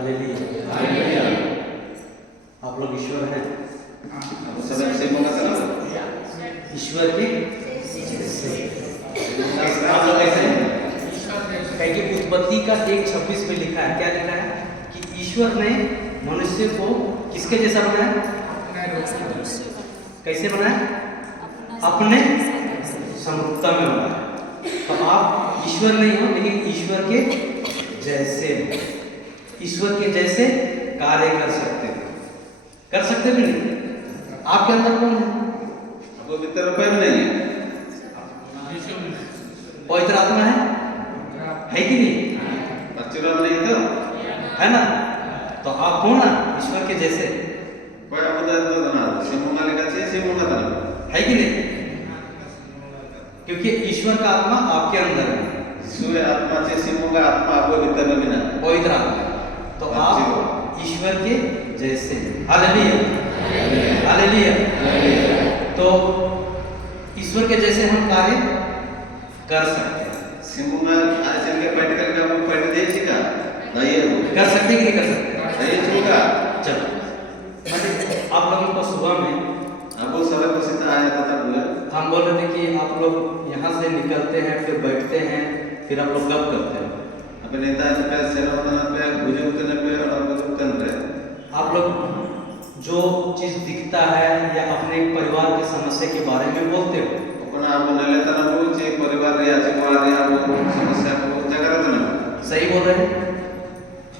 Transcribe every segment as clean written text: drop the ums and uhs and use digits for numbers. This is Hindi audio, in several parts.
हालेलुया। आप लोग ईश्वर हैं। ईश्वर के आप लोग ऐसे कहीं की उत्पत्ति का 1:26 में लिखा है, क्या लिखा है कि ईश्वर ने मनुष्य को किसके जैसा बनाया? कैसे बनाया? अपने समरूपता में बनाया। तो आप ईश्वर नहीं हो, लेकिन ईश्वर के जैसे, ईश्वर के जैसे कार्य कर सकते हैं। कर सकते भी नहीं। आपके अंदर कौन है? वो भीतर रुपए में नहीं है, पवित्र आत्मा है कि नहीं? बच्चों में नहीं तो है ना? तो आप हो ना ईश्वर के जैसे, कोई आप उधर तो ना सिमुंगा लिखा चाहिए, सिमुंगा तो है कि नहीं? क्योंकि ईश्वर का आत्मा आपके अंदर है। सूर्य आत्मा से सिमुंगा आत्मा आपको भीतर में ना पवित्र आत्मा, तो आप ईश्वर के जैसे। Hallelujah, hallelujah. तो ईश्वर के जैसे हम कार्य कर सकते हैं। सिमुंगा आज के प्रैक्टिकल का वो पढ़ दे चिका नहीं है, कर सकते कि नहीं कर सकते? नहीं चुका। चलो, आप लोगों को सुबह में अब वो सारा कुछ इतना आया था हुआ, हम बोल रहे थे कि आप लोग यहाँ से निकलते हैं, फिर बैठते हैं, फिर आप लोग गप करते हैं। अब नेता पे सेनापति पे बुजुर्ग पे और बुजुर्ग पे आप लोग जो चीज दिखता है या अपने परिवार के समस्या के बारे में बोलते हो, अपना आप नलेता ना बोल चे परिवार या चे परिवार या वो समस्या को जगह तो ना सही बोल रहे हैं?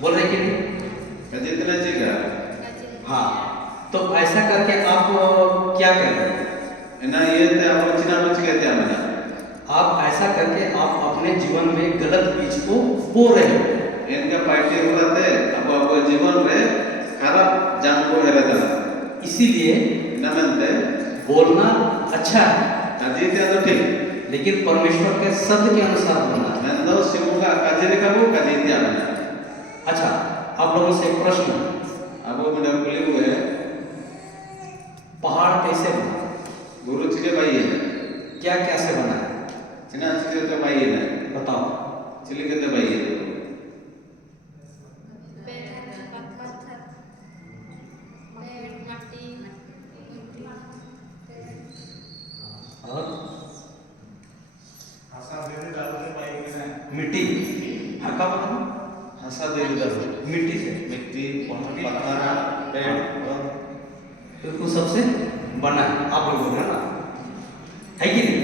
बोल रहे कि नहीं? जितना चीज़ हाँ, तो ऐसा करके आप क्या कर रहे हैं? ना ये थे आप चिना बच गए थे हमारा। आप ऐसा करके आप अपने जीवन में गलत बीज को बो रहे हैं। इनका पार्टी हो रहा थे, अब आपको जीवन में खराब जान को है रहता। इसीलिए न मानते बोलना अच्छा है, अजीत तो ठीक, लेकिन परमेश्वर के शब्द के अनुसार बोलना है। नंदो सिमुंगा काजे का वो काजीत या बना। अच्छा, आप लोगों से एक प्रश्न, अब वो मुझे बोले हुए पहाड़ कैसे बना? गुरु चिके भाई है, क्या क्या से बना है? चिना चिके तो भाई है, बताओ। चिली के तो भाई है, मिट्टी, हका बना हंसा दे दर मिट्टी से, मिट्टी पत्थर पेड़ और तो सबसे बना है। आप लोग बोल रहे हैं ना, है कि नहीं?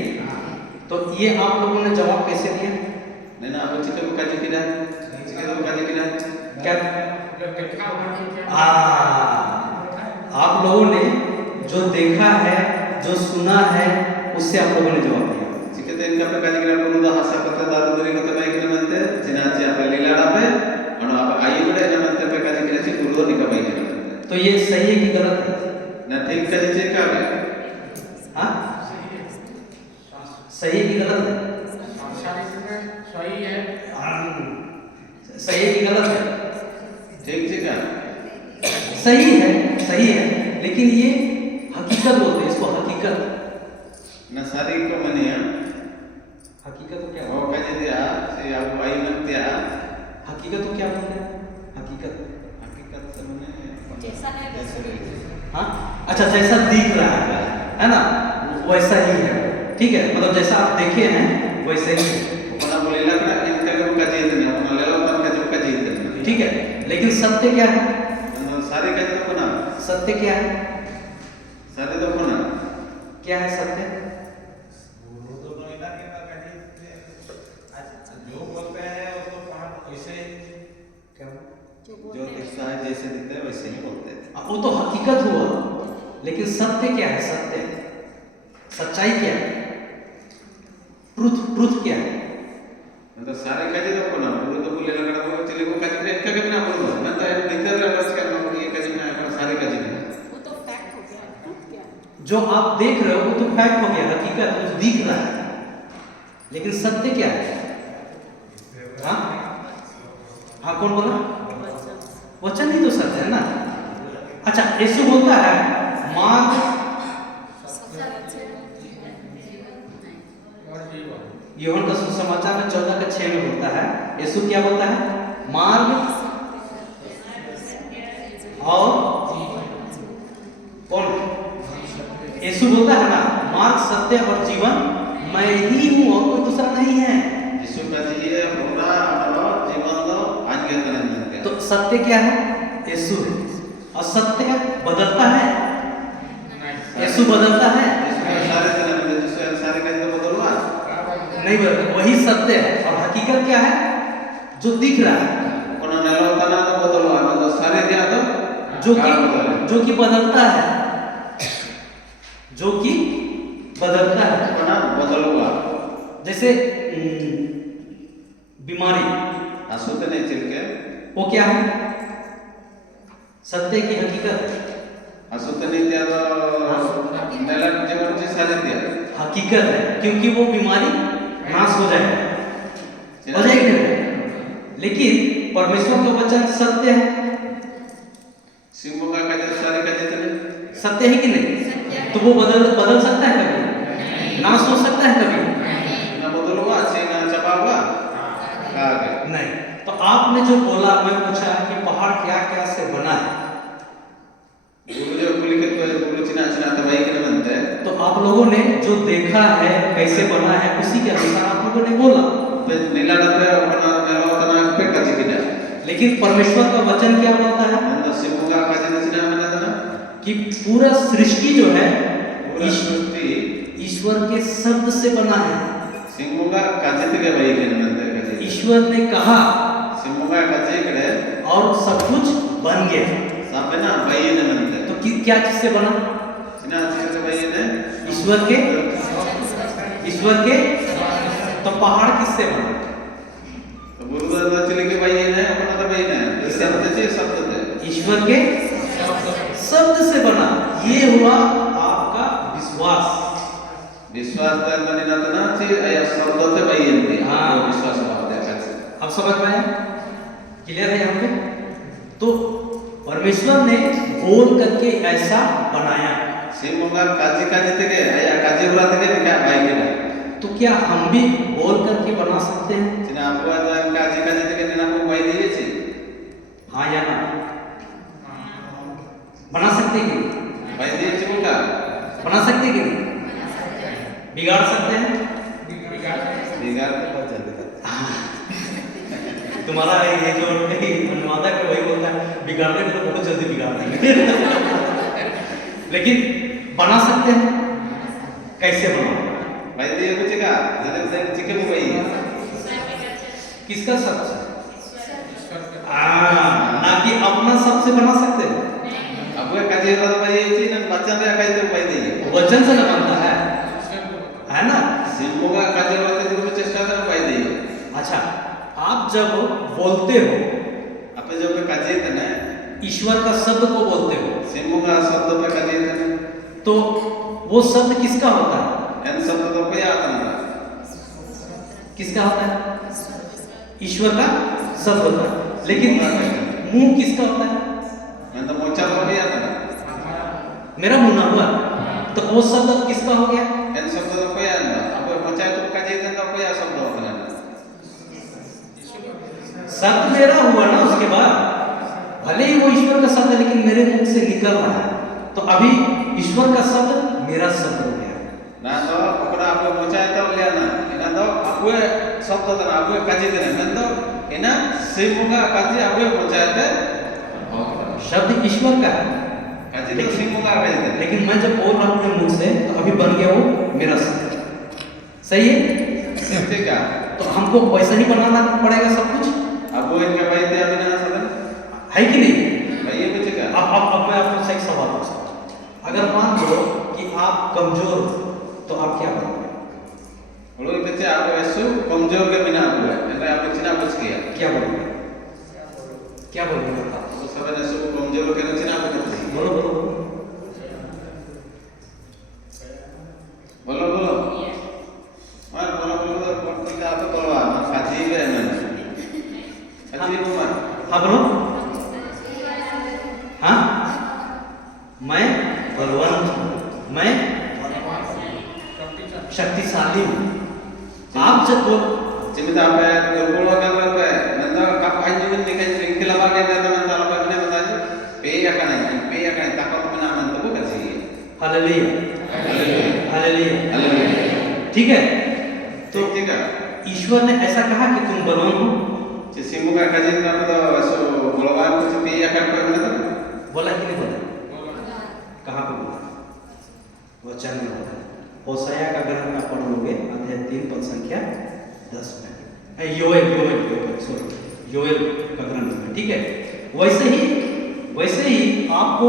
तो ये आप लोगों ने जवाब कैसे दिया? नहीं ना, अब चिके को काजी किरा, चिके को काजी किरा क्या? आप लोगों ने जो देखा है, जो सुना है, उससे आप लोगों ने जवाब दिया। चिके तो इनका पे काजी किरा बोलो तो हंसा पत्ता दारू दूरी को तो भाई किरा मनते, चिना चे आप लीलाड़ा पे और आप आयु बड़े न मनते पे काजी किरा चे गुरु निका भाई किरा मनते। तो ये सही है कि गलत है? ना ठीक काजी चे क्या है? हाँ, सही है कि गलत है? सही है कि गलत है? ठीक चे क्या? सही है, सही है, लेकिन ये हकीकत बोलते हैं इसको, हकीकत। ना सारी को मने है, हकीकत तो क्या वो काजी दिया से आप आयु मन दिया, हकीकत तो क्या बोलते हैं? हकीकत, हकीकत से मने जैसा है वैसा ही। हाँ, अच्छा, जैसा दिख रहा है ना, वैसा ही है। ठीक है, मतलब जैसा आप देखे हैं वैसे ही है। अपना बोलेला का इनका को काजी देना, अपना लेला तो काजी को काजी देना। ठीक है, लेकिन सत्य क्या है? सारे काजी तो बना, सत्य क्या है? सारे तो बना क्या है सत्य? जो बोलते हैं उसको पहाड़ वैसे क्या? जो दिखता है जैसे दिखता है वैसे ही बोलते हैं। वो तो हकीकत हुआ, लेकिन सत्य क्या है? सत्य, सच्चाई क्या है? ट्रुथ, ट्रुथ क्या है? मतलब सारे काजी तो बना, पूरे तो बोले लगा तो चले को काजी ने इनका भी ना बोलो ना, तो भीतर बस करना ये काजी ना है, सारे काजी नहीं। वो तो फैक्ट हो गया, ट्रुथ क्या है? जो आप देख रहे हो वो तो फैक्ट हो गया, हकीकत, वो दिख रहा है, लेकिन सत्य क्या है? हाँ, हाँ, कौन बोला? वचन ही तो सत्य है ना। अच्छा, यीशु बोलता है मार्ग, यूहन्ना का सुसमाचार में 14:6 में बोलता है, यीशु क्या बोलता है? मार्ग, यीशु बोलता है ना, मार्ग सत्य और जीवन मैं ही हूँ और कोई दूसरा नहीं है। यीशु kaji ye hora atau jiwan do anjir tenan तो सत्य क्या है? यीशु है। और सत्य बदलता है? यीशु बदलता है? सारे tenan यीशु सारे kaji तो बदलवा नहीं बदलता, वही सत्य है। और हकीकत क्या है? जो दिख रहा है, कोना नेलो तना तो बदलवा मतलब सारे दिया तो जो कि बदलता है, जो कि बदलता है। कोना बदलवा जैसे बीमारी, असुते नहीं चिलके वो क्या है? सत्य की हकीकत है। असुते नहीं दिया तो नेला जीवन जी सारे दिया हकीकत है, क्योंकि वो बीमारी नाश हो जाएगी, हो जाएगी नहीं? लेकिन परमेश्वर का वचन सत्य है। सिंह का काजे सारे काजे तने सत्य है कि नहीं? तो वो बदल सकता है कभी? नाश हो सकता है कभी? ना बदलवा सिंह चपावा आगे नहीं। तो आपने जो बोला, मैं पूछा कि पहाड़ क्या क्या से बना है, गुरु जो कुली के गुरु चिना चिना तबाई के बनते हैं तो आप लोगों ने जो देखा है कैसे बना है उसी के अनुसार आप लोगों ने बोला। पे नीला डबे अपना नेलो तना पे काजे किया लेकिन परमेश्वर का वचन क्या बोलता है? अंदर सिंह का काजे चिना मना तना कि पूरा सृष्टि जो है पूरा सृष्टि ईश्वर के शब्द से बना है। सिंह का काजे के भाई के बनते काजे ईश्वर ने कहा सिंह का काजे करे और सब कुछ बन गया। सब ना भाई ने बनते तो क्या चीज से बना? चिना चिना भाई ने ईश्वर के। तो पहाड़ किससे बना? तो गुरुदेव चले के भाई ने अपना तो भाई ने इससे बताइए शब्द थे ईश्वर के शब्द से बना। ये हुआ आपका विश्वास। विश्वास तर मने ना तना ची आया शब्द थे भाई ने हाँ। विश्वास बात है काजे अब समझ में आया? क्लियर है यहाँ पे? तो परमेश्वर ने बोल करके ऐसा बनाया। सिंह का काजे काजे थे आया काजे बुरा थे क्या भाई के तो क्या हम भी बोल करके बना सकते हैं? चिना आपको काजे काजे थे ने आपको भाई दिए छे हाँ या ना? बना सकते हैं कि नहीं? भाई दिए छे का बना सकते हैं कि नहीं? बिगाड़ सकते हैं? बिगाड़ के बहुत जल्दी तुम्हारा ये जो अनुवादक है वही बोलता है बिगाड़ने को तो बहुत जल्दी बिगाड़ देंगे। लेकिन बना सकते हैं। कैसे बनाओ? भाई दिए कुछ का जल्दी से चिके भाई किसका शब्द से? ना कि अपना शब्द से बना सकते हैं। अब वो काजे वाला भाई छी ना बच्चा ने काई तो भाई दिए वचन से न बनता है ना? सिंह का काजे वाला तो चेष्टा कर भाई दिए अच्छा, आप जब बोलते हो, आपे जो पे काजे थे ना ईश्वर का शब्द को बोलते हो, सिंह का शब्द पे काजे थे तो वो शब्द किसका होता है? इन शब्द तो पे आता ना किसका होता है? ईश्वर का शब्द होता है। लेकिन मुंह किसका होता है? मैं तो मोचा तो भी आता ना मेरा मुंह ना हुआ तो वो शब्द किसका हो गया? इन शब्द तो पे आता अब मोचा तो काजे थे तो पे शब्द होता ना शब्द मेरा हुआ ना, उसके बाद भले ही वो ईश्वर का शब्द है लेकिन मेरे मुंह से निकल रहा है, तो अभी ईश्वर का शब्द मेरा शब्द हो गया। ना तो अपना आपको मोचा तो लिया ना इना तो आपको शब्द तो ना आपको काजे थे ना तो इना सिंह का काजे आपको मोचा थे शब्द ईश्वर का है काजे तो सिंह का काजे थे लेकिन मैं जब बोल रहा हूँ अपने मुंह से तो अभी बन गया वो मेरा शब्द। सही है? ठीक है तो हमको वैसा ही बनाना पड़ेगा सब कुछ। अब वो इनका भाई थे अभी ना सदन है कि नहीं? भाई ये कुछ का अब मैं आपको एक सवाल पूछता हूँ। अगर मान लो कि आप कमजोर हो तो आप क्या करोगे? बोलो बच्चे आप ऐसो कमजोर के बिना हुआ है अगर आप चिना कुछ किया क्या बोलोगे? क्या बोलोगे बताओ? तो सब ऐसो कमजोर के चिना कुछ बोलो बोलो बोलो बोलो मार बोलो बोलो तो कौन का आप तोड़वा खाजी है ना खाजी कुमार हाँ बोलो। हाँ, मैं बलवान हूँ, मैं शक्तिशाली हूँ। आप जब चिंता आप दुर्बल हो गया तो नंदा का भाई जीवन निकल श्रृंखला बागे ना तो नंदा लोग ने बताया पे या का नहीं ताकत बना मन तो कैसी है हालेलुया हालेलुया। हालेलुया। ठीक है, तो तो ठीक है ईश्वर ने ऐसा कहा कि तुम बलवान हो, सिमुगा काजी ना तो सो बलवान को भी या कर कोई ना बोला कि नहीं बोला? कहाँ पे बोला? वचन में बोला। होशाया का ग्रंथ में पढ़ लोगे, अध्याय 3 पद संख्या 10 में। योएल का ग्रंथ में, ठीक है। वैसे ही आपको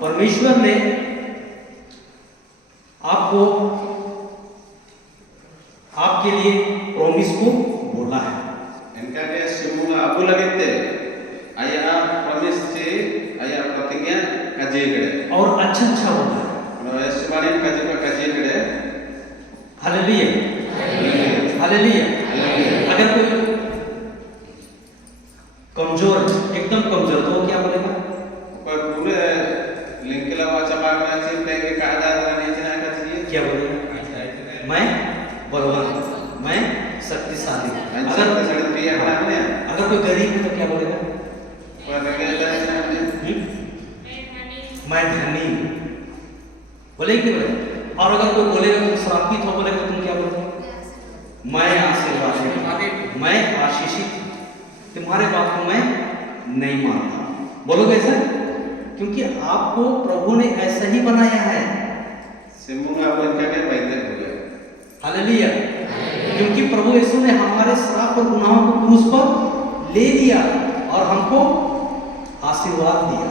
परमेश्वर ने आपको आपके लिए प्रॉमिस को बोला है। इनका के सिमुगा अबू लगते आया प्रॉमिस से आया प्रतिज्ञा काजी करे और अच्छा बोला है। और ऐसे बारे में काजी करे हालेलुया, हालेलुया। अगर कोई कमजोर है, एकदम कमजोर, तो वो क्या बोलेगा? पर पूरे लिंक के लवा चपा करना चाहिए पेंगे कायदा नहीं चाहिए का चाहिए क्या बोलेगा? मैं बलवान, मैं शक्तिशाली। अगर सड़क पे या काम ने अगर कोई गरीब है तो क्या बोलेगा? पर अकेला है मैं धनी हूँ, बोलेगी कि बोले? और अगर कोई बोलेगा तो श्रापित हो, बोलेगा तुम क्या बोलोगे? मैं आशीर्वादित, मैं आशीषित, तुम्हारे बात को मैं नहीं मानता, बोलोगे ऐसा? क्योंकि आपको प्रभु ने ऐसा ही बनाया है। सिमुगा वो इनका के पैदल हुए हालेलुया। क्योंकि प्रभु यीशु ने हमारे श्राप और गुनाहों को क्रूस पर ले लिया और हमको आशीर्वाद दिया।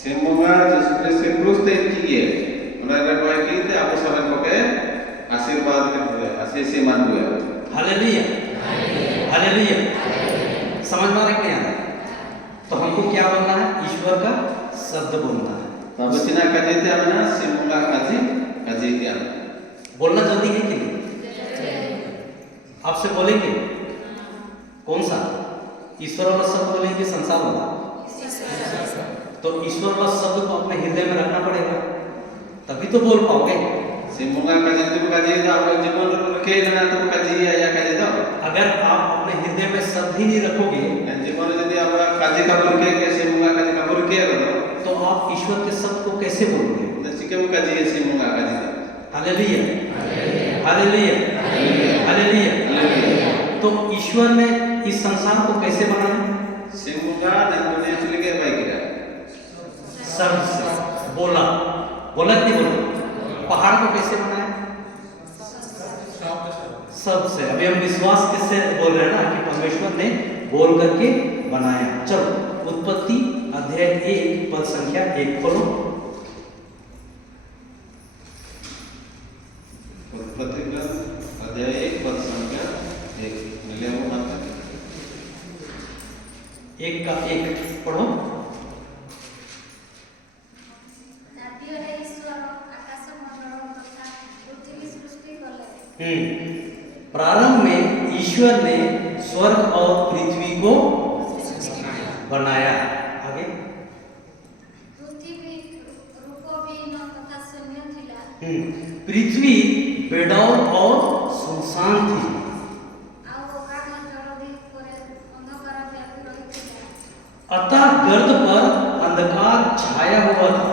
सिमुगा जिसने से क्रूस ते किए उन्होंने कोई की थे आपको सब को के आशीर्वाद के आशीष मान हुए। Hallelujah, hallelujah. समझ में आ रहा है कि नहीं आ रहा? तो हमको क्या बोलना है? ईश्वर का शब्द बोलना है। तो बचना काजी थे हमने सिमुगा काजी क्या बोलना जल्दी है कि नहीं? आपसे बोलेंगे कौन सा? ईश्वर वाला शब्द बोलेंगे, संसार वाला? तो ईश्वर वाला शब्द को अपने हृदय में रखना पड़ेगा, तभी तो बोल पाओगे। सिमुगा काजी तो आप जीवन रखे ना तो काजी या काजी दो। अगर आप अपने हृदय में शब्द ही नहीं रखोगे, जीवन यदि आप काजी का बुरके के सिमुगा काजी का बुरके तो आप ईश्वर के शब्द को कैसे बोलोगे? चिके वो काजी है सिमुगा काजी हालेलुया, हालेलुया, हालेलुया। तो ईश्वर ने इस संसार को कैसे बनाया? सिमुगा ने दुनिया से लेके भाई किया शब्द से बोला, बोला कि नहीं बोला? पहाड़ को कैसे बनाया? शब्द से। अभी हम विश्वास किससे बोल रहे हैं ना कि परमेश्वर ने बोल करके बनाया। चलो उत्पत्ति अध्याय 1 पद संख्या 1 खोलो। उत्पत्ति ग्रंथ अध्याय 1 पद संख्या 1 मिले हो मात्र 1 का 1 पढ़ो। प्रारंभ में ईश्वर ने स्वर्ग और पृथ्वी को बनाया। आगे पृथ्वी बेडौल और सुनसान थी। अतः गर्द पर अंधकार छाया हुआ था।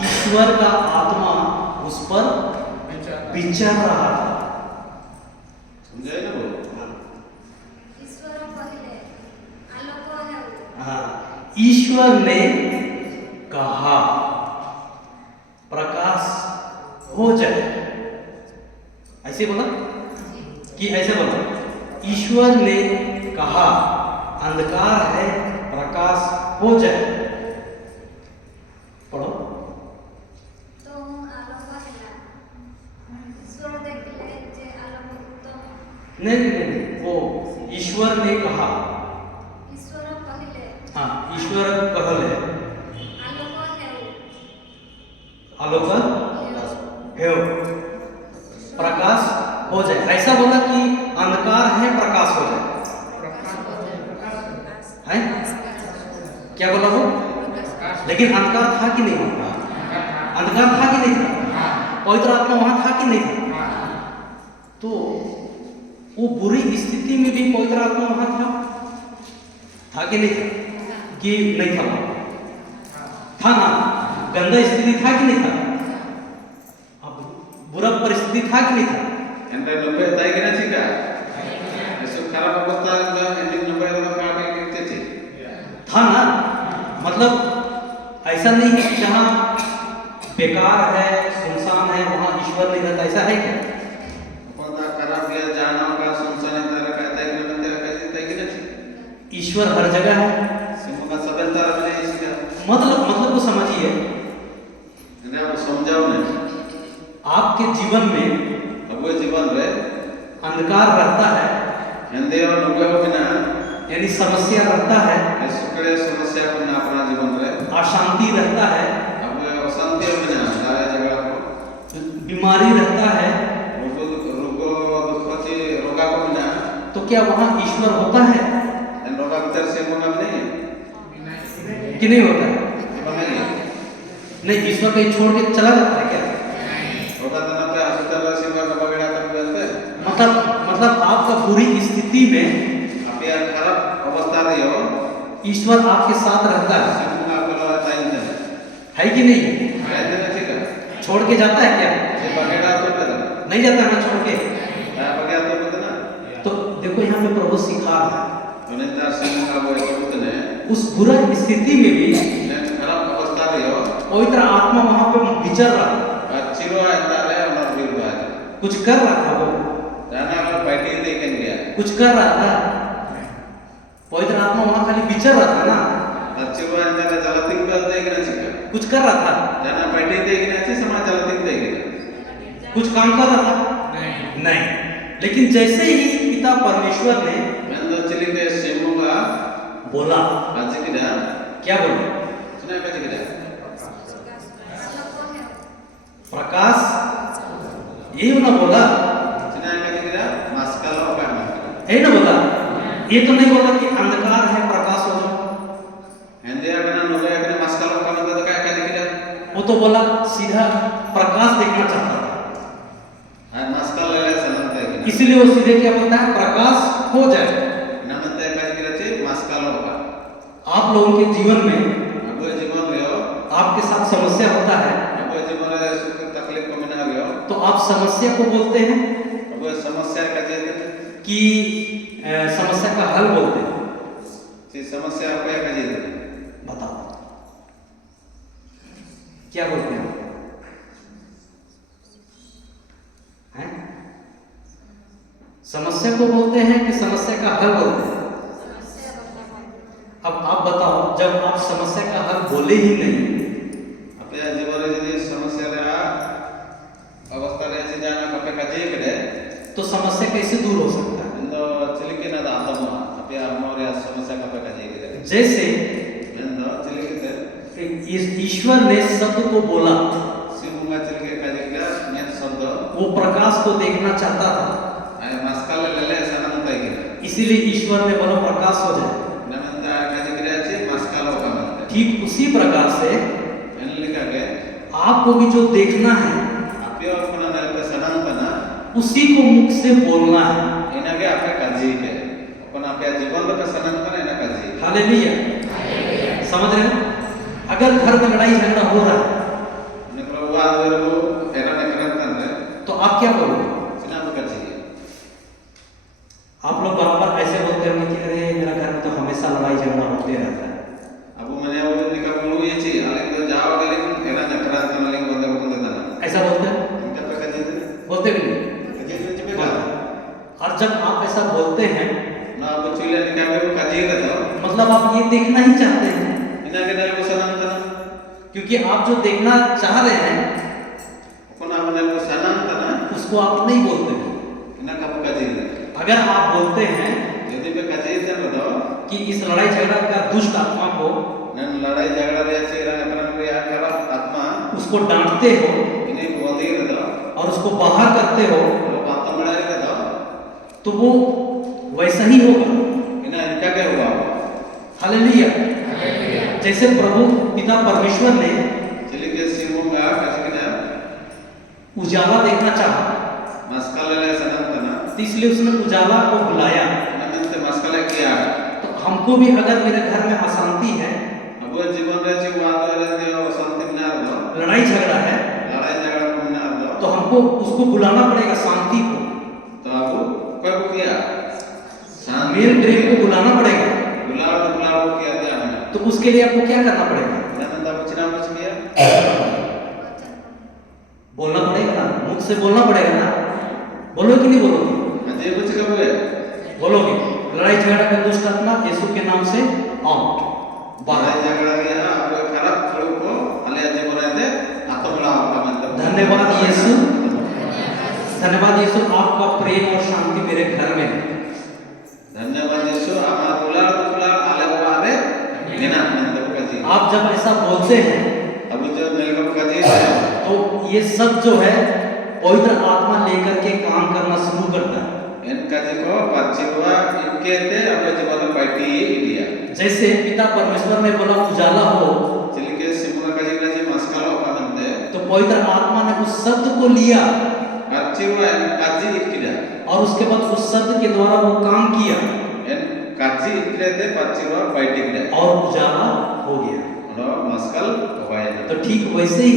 ईश्वर का आत्मा उस पर विचर रहा था। समझाए ना वो ईश्वर ने कहा प्रकाश हो जाए। ऐसे बोला कि ऐसे बोला? ईश्वर ने कहा अंधकार है, प्रकाश हो जाए। पढ़ो। नहीं, वो ईश्वर ने कहा। हाँ, ईश्वर कहले आलोक है, प्रकाश हो जाए। ऐसा बोला कि अंधकार है, प्रकाश हो जाए। है क्या बोला वो? लेकिन अंधकार था कि नहीं? अंधकार था कि नहीं था? पवित्र आत्मा वहां था कि नहीं था? तो वो बुरी स्थिति में भी पवित्र आत्मा वहां था कि नहीं था? कि नहीं था? था ना, गंदा स्थिति था कि नहीं था, अब बुरा परिस्थिति था कि नहीं था, Anda lupa tahu kena cika. Esok kharaप अवस्था anda ending lupa itu kah apa cece. था ना। मतलब ऐसा नहीं है कि जहाँ बेकार है, सुनसान है, वहाँ ईश्वर नहीं रहता, ऐसा है क्या? Pada kharaप dia jangan kah sunsan antara kata yang nanti kah tahu kena cika. ईश्वर हर जगह है। Semua sebentar mana इसका. मतलब को समझिए, Anda आप समझाओ ना. आपके जीवन में अब वो जीवन में अंधकार रहता है, अंधेरा और नुबुआ बिना यानी समस्या रहता है, ऐसे समस्या को ना अपना जीवन में अशांति रहता है, अब अशांति बिना सारे जगह को बीमारी रहता है, रोगा को बिना तो क्या वहाँ ईश्वर होता है रोगा भीतर से मुंगा नहीं कि नहीं होता है? नहीं नहीं, ईश्वर कहीं छोड़ के चला जाता है क्या? रोगा तना पे अस्पताल से मुंगा बगड़ा तक बैठते मतलब आपका बुरी स्थिति में आप यार खराब अवस्था रही हो ईश्वर आपके साथ रहता है, मुंगा आपको टाइम दे है कि नहीं? रहते ना ठीक है छोड़ के जाता है क्या? ये बगड़ा तो पता नहीं जाता है ना छोड़ के। बगड़ा तो पता ना तो देखो यहाँ पे प्रभु सिखा रहा है, उन्हें से मुंगा वो एक ने उस बुरा स्थिति में भी खराब अवस्था रही हो पवित्र आत्मा वहाँ पे विचर रहा है, चिरो अंदर है और बिल्कुल है कुछ कर रहा था, वो जाना और बैठी देखें गया कुछ कर रहा था, पवित्र आत्मा वहाँ खाली विचर रहा था ना, चिरो अंदर जलतिंग पे देखना चाहिए कुछ कर रहा था, जाना बैठी देखना चाहिए समाज जलतिंग देखना कुछ काम कर रहा था नहीं। लेकिन जैसे ही पिता परमेश्वर ने मैं तो चली के सेमुगा बोला, आज की डा क्या बोला? सुना का जी डा प्रकाश, यही ना बोला, सुना का जी डा मास्कालो का यही ना बोला, ये तो नहीं बोला कि अंधकार है प्रकाश हो जाओ, अंधेरा का ना नोया का मास्कालो का मतलब क्या का जी डा वो तो बोला सीधा प्रकाश देखना चाहता था, मास्कालो ले सनंत है इसलिए वो सीधे क्या बोलता है, प्रकाश हो जाए। नमंत है का जी डा चे मास्कालो का आप लोगों के जीवन में अब जीवन में हो आपके साथ समस्या होता है, अब जीवन में सुख तकलीफ को मना रहे हो तो आप समस्या को बोलते हैं अब समस्या का जे कि समस्या का हल बोलते हैं? ये समस्या आपको क्या जी बताओ क्या बोलते हैं? हैं? समस्या को बोलते हैं कि समस्या का हल बोलते हैं? अब आप बताओ, जब आप समस्या का हल बोले ही नहीं, अपने जीवन में यदि समस्या रहा अवस्था रहे से जाना कपे का जे करे तो समस्या कैसे दूर हो सकता है? इंदो चिलिके ना दातम अपने हमारे समस्या कपे का जे करे जैसे इंदो चिलिके इस ईश्वर ने सत्य को बोला, सिमुंगा चिलिके का जे करे नेत शब्द वो प्रकाश को देखना चाहता था, आय मास्काल ले ले सनंत है कि इसीलिए ईश्वर ने बोला प्रकाश हो जाए। नमंत का जे करे चे मास्कालो का मतलब ठीक उसी प्रकार से एन लिखा के आपको भी जो देखना है आपे और कोना नल पे सनंत ना उसी को मुख से बोलना है। इना के आपे का जे के अपन आपे जीवन पे सनंत पर इना का जे हालेलुया, समझ रहे हो? अगर घर में लड़ाई झगड़ा हो रहा है निकलो हुआ अगर वो एरा ने करन है तो आप क्या करोगे? सिना का जे आप लोग बराबर ऐसे बोलते होंगे कि अरे मेरा घर में तो हमेशा लड़ाई झगड़ा होते रहता है, अब मैंने वो निका बोलू ये ची आले तो जाओ गले एरा ने करन तन लिंग बंद को देना ऐसा बोलते हैं? इनका पे का जे बोलते भी नहीं। जे पे का और जब आप ऐसा बोलते हैं ना अब चुले निका पे का जे रहता मतलब आप ये देखना ही चाहते हैं, इना के नल को सनंत ना क्योंकि आप जो देखना चाह रहे हैं कोना बने को सनंत ना उसको आप नहीं बोलते हैं। इना का जे अगर आप बोलते हैं यदि पे का जे से बताओ कि इस लड़ाई झगड़ा का दुष्ट आत्मा को नन लड़ाई झगड़ा रे चेरा ने करन रे खराब आत्मा उसको डांटते हो इन्हें बोलते रहता और उसको बाहर करते हो वो बात मड़ा रहता तो वो वैसा ही होगा। इना इनका क्या हुआ हालेलुया, जैसे प्रभु पिता परमेश्वर ने चली के सिमुंगा कजकना उजाला देखना चाहा मस्कल ले सनंतना तो इसलिए उसने उजाला को बुलाया। नमस्ते मस्कल किया तो हमको भी अगर मेरे घर में अशांति है अब वो जीवन रे जी वाद रे उसको बुलाना पड़ेगा शांति को, तो आपको क्या किया शांति मेल ड्रीम को बुलाना पड़ेगा। बुलाओ किया था मैंने तो उसके लिए आपको क्या करना पड़ेगा? मैंने तब कुछ किया बोलना पड़ेगा ना, मुख से बोलना पड़ेगा ना। बोलो कि नहीं बोलोगे? अजय कुछ कब हुए बोलोगे लड़ाई झगड़ा का दुष्ट आत्मा यीशु के नाम से आउट, बाहर बाहर। झगड़ा गया आप खराब थोड़ो को हले अजय बोला थे आत्मा का मतलब धन्यवाद यीशु, धन्यवाद यीशु, आपका प्रेम और शांति मेरे घर में है। धन्यवाद यीशु हमारा बुला आले वाले लेना मतलब कजी आप जब ऐसा बोलते हैं अब जो मेरे को कजी तो ये सब जो है पवित्र आत्मा लेकर के काम करना शुरू करता है। इन कजी को बच्चेवा इनके थे अब जीवन पार्टी इंडिया जैसे पिता परमेश्वर ने बोला उजाला हो, चलिए के सिमुना कजी मस्कालो का बनते तो पवित्र आत्मा ने उस शब्द को लिया बच्चेवा कजी इक्किदा और उसके बाद उस शब्द के द्वारा वो काम किया इन कजी इक्किदे थे बच्चेवा पार्टी इंडिया और उजाला हो गया। और मस्कल होवाए तो ठीक वैसे ही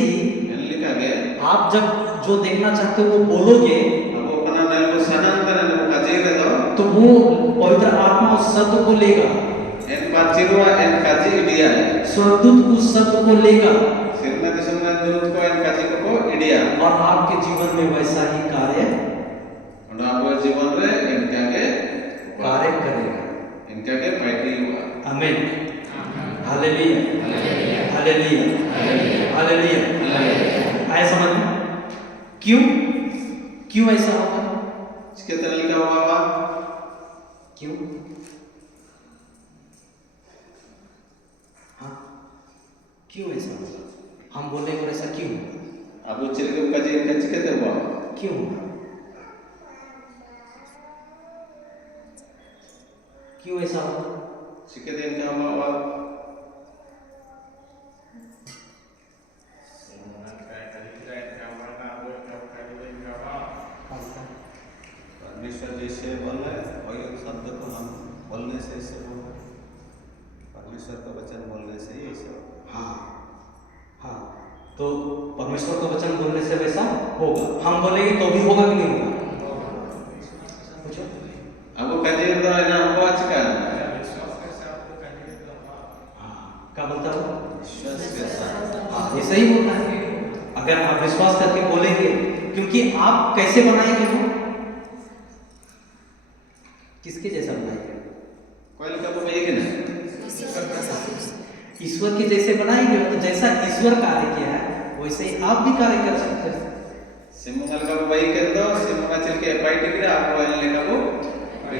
इन लिखा गया आप जब जो देखना चाहते हो वो बोलोगे अब अपना नल को सनातन ने कजी रे दो तो वो पवित्र आत्मा उस शब्द को लेगा, इन बच्चेवा इन कजी इंडिया स्वर्गदूत उस शब्द को लेगा सिरना दिसना दूत को इन कजी को इंडिया और आपके जीवन में वैसा ही कार्य और आप जीवन रे इनका के कार्य करेगा। इनका के पार्टी हुआ आमीन, हालेलुया, हालेलुया, हालेलुया। आया समझ में? क्यों ऐसा होगा? इसके तरह लिखा हुआ क्यों? हाँ, क्यों ऐसा होगा? हम बोलेंगे और ऐसा क्यों? अब वो चल के कजी इनका चिकते हुआ क्यों? क्यों ऐसा होगा? चिकते इनका हुआ परमेश्वर जैसे बोला है वही शब्द को हम बोलने से ऐसे होगा, परमेश्वर का वचन बोलने से ही ऐसे होगा। हाँ, तो परमेश्वर का वचन बोलने से वैसा होगा। हम बोलेंगे तो भी होगा कि नहीं होगा? पूछो। अब वो कजी तो है ना वो आजकल क्या बोलता है? विश्वास के साथ हाँ, ये सही बोलता है। अगर आप विश्वास करके बोलेंगे, क्योंकि आप कैसे बनाएंगे वो? किसके जैसा बनाएंगे? कोई लिखा वो भाई के ना ईश्वर के जैसे बनाएंगे तो जैसा ईश्वर कार्य किया है वैसे ही आप भी कार्य कर सकते हैं। सिमुंगल का वो भाई के दो सिमुंगा चल के पार्टी के आप वो लेगा वो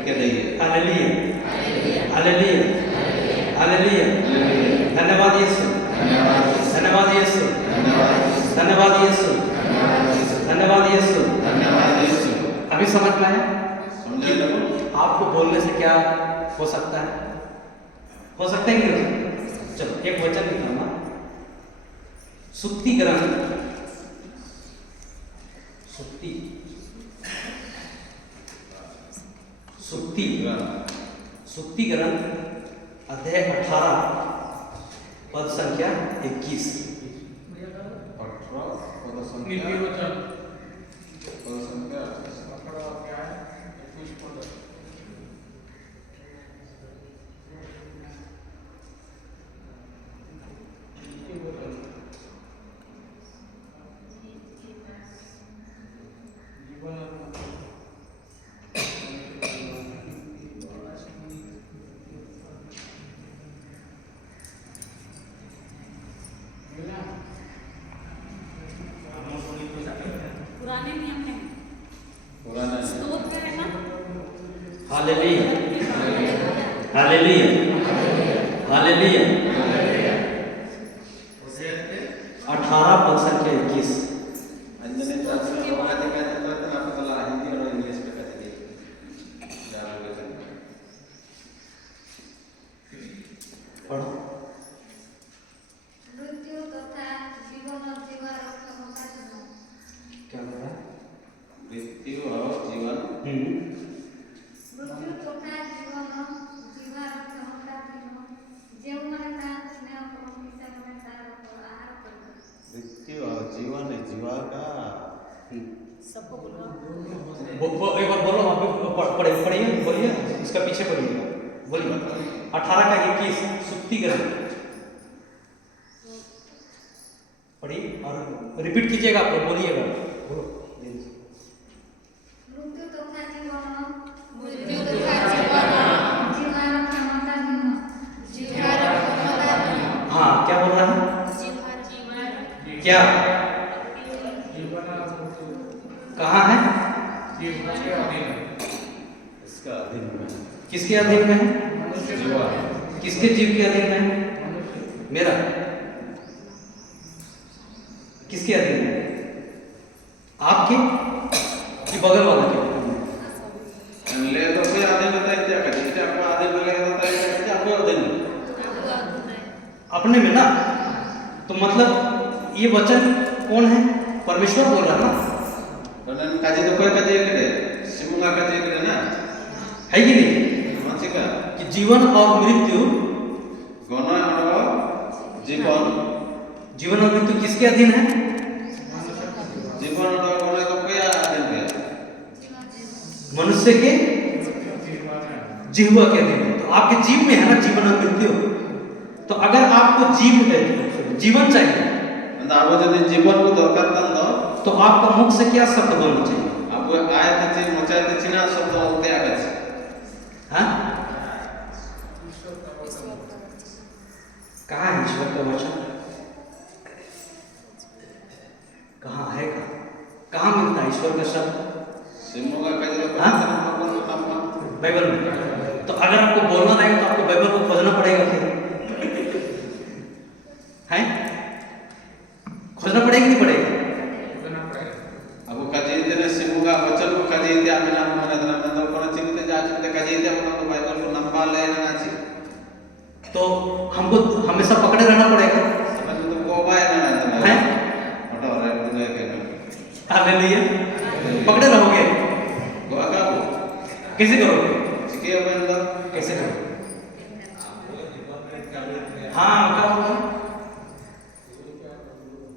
के दइए हालेलुया, हालेलुया, हालेलुया। धन्यवाद यीशु, धन्यवाद यीशु, धन्यवाद यीशु, धन्यवाद यीशु। अभी समझ में आया? समझे ना आपको बोलने से क्या हो सकता है? हो सकता है कि नहीं हो सकता? चलो एक वचन निकालना, सुक्ति ग्रंथ, सुक्ति ग्रंथ अध्याय 18 पद संख्या 21। पुराने नियम में पुराना स्तोत्र में है ना? Hallelujah, hallelujah, hallelujah. 18 पद संख्या 21। अंजने प्रार्थना को कहते हैं तो आपको कला हिंदी और इंग्लिश में कहते हैं जानो वचन पढ़ो। मृत्यु तथा जीवन जीवार क्षमता नो क्या बोल रहा है? मृत्यु और जीवन मृत्यु तथा जीवन जीवार क्षमता नो जेउ माने ता स्नेह प्रभुता माने तार पर आहार करबो मृत्यु और जीवन जीवा का सबको बोलना एक बार बोलो, पढ़िए, बोलिए, इसका पीछे पढ़िए, बोलिए। 18 का 21 सुक्ति ग्रंथ पढ़िए और रिपीट कीजिएगा, आप लोग बोलिएगा, बोलो। मृत्यु तथा जीवन मृत्यु तथा जीवन जीवार क्षमता भिन्न जीवार क्षमता हाँ, क्या बोल रहा है? जीवार क्या कहाँ है? इसका अधीन में किसके अधीन में है? जीवा किसके जीव के अधीन में है? मेरा। किसके अधीन में? आपके कि बगल वाला के? ले तो कोई आधे बताए क्या करें, क्या आपको आधे बोले बताए क्या आपको आधे नहीं। अपने में ना। तो मतलब ये वचन कौन है? परमेश्वर बोल रहा है ना, वरना काजी तो कोई काजी करे, सिमुगा काजी करे ना, है कि नहीं? मानसी का कि जीवन और मृत्यु, गौना और जीवन, जीवन और मृत्यु किसके अधीन है? जीवन और गौना को कोई आधे नहीं। मनुष्य के जिह्वा के अधीन है। तो आपके जीव में है ना जीवन और मृत्यु। तो अगर आपको जीवन चाहिए, आप जो जीवन को दरकार तंदो तो आपका मुख से क्या शब्द बोलना चाहिए? आपको आयत चिन्ह मोचायत चिन्ह शब्द होते आगे से। हाँ? कहाँ है ईश्वर का वचन? कहाँ है? कहाँ मिलता है ईश्वर का शब्द? सिमुगा काजी तो हाँ? बाइबल में। तो अगर आपको बोलना रहेगा तो आपको बाइबल को खोजना पड़ेगा फिर, है? खोजना पड़ेगा नहीं पड़ेगा? अब काजी तेरे सिमुगा वचन को काजी दिया मैं नाम मन दना मैं तो कोन चिंते जा चिंते काजी दिया मन तो बाइबल को नंबा ले ना ची तो हमको हमेशा पकड़े रहना पड़ेगा, समझ तो को बाय ना ना है? हटो रे बुझे के ना हालेलुया। पकड़े रहोगे, गोवा का कैसे करोगे? चिके बंद कैसे करोगे? हाँ, क्या होगा?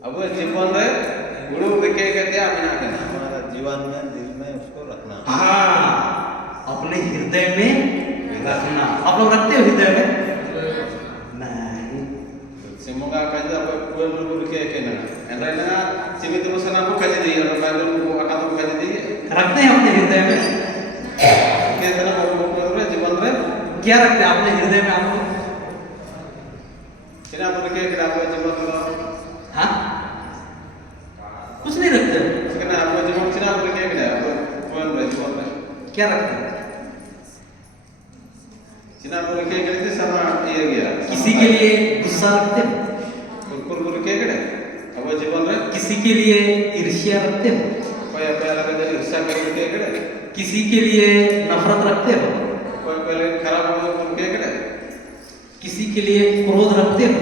अब जीवन रे गुरु के दिया मैं ना के हमारा जीवन में दिल में उसको रखना। हाँ, अपने हृदय में रखना। आप लोग रखते हो हृदय में? नहीं। सिमुगा काजी अब कोई गुरु के ना एंड्रा ना चिमित मसना को काजी दी और बाइबल को आका तो काजी दी रखते हैं अपने हृदय में? के तना को रे जीवन रे क्या रखते हैं अपने हृदय में आप लोग? चिना पर के आपको जीवन रो हाँ? कुछ नहीं रखते। सकना आपको जीवन चिना पर के आपको जीवन रे क्या रखते हैं? चिना पर के sama ये गया किसी के लिए गुस्सा रखते हैं? कुरकुर के अब जीवन रे किसी के लिए ईर्ष्या रखते हो? कोई पहले के हिस्सा के किसी के लिए नफरत रखते हो? कोई पहले खराब हो के किसी के लिए क्रोध रखते हो?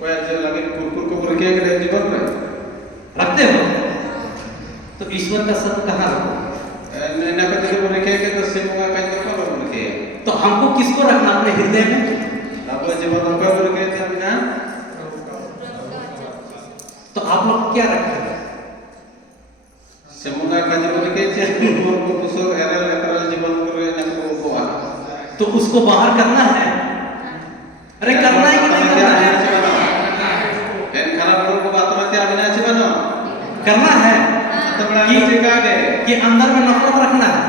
कोई जो लगे कुरकुर को के जीवन रे रखते हो? तो ईश्वर का शब्द कहाँ रखो? ना कते को के तो सिमुगा का को के तो हमको किसको रखना अपने हृदय में? अब जीवन को के ना तो आप लोग क्या रखते हैं? सिमुगा का जीवन के जीवन को पुसो एरल लेटरल जीवन को ना को तो उसको बाहर करना है। अरे करना है कि नहीं करना है? एन खराब लोग को बात मत आविना छी बनो करना है कि अंदर में नफरत रखना है,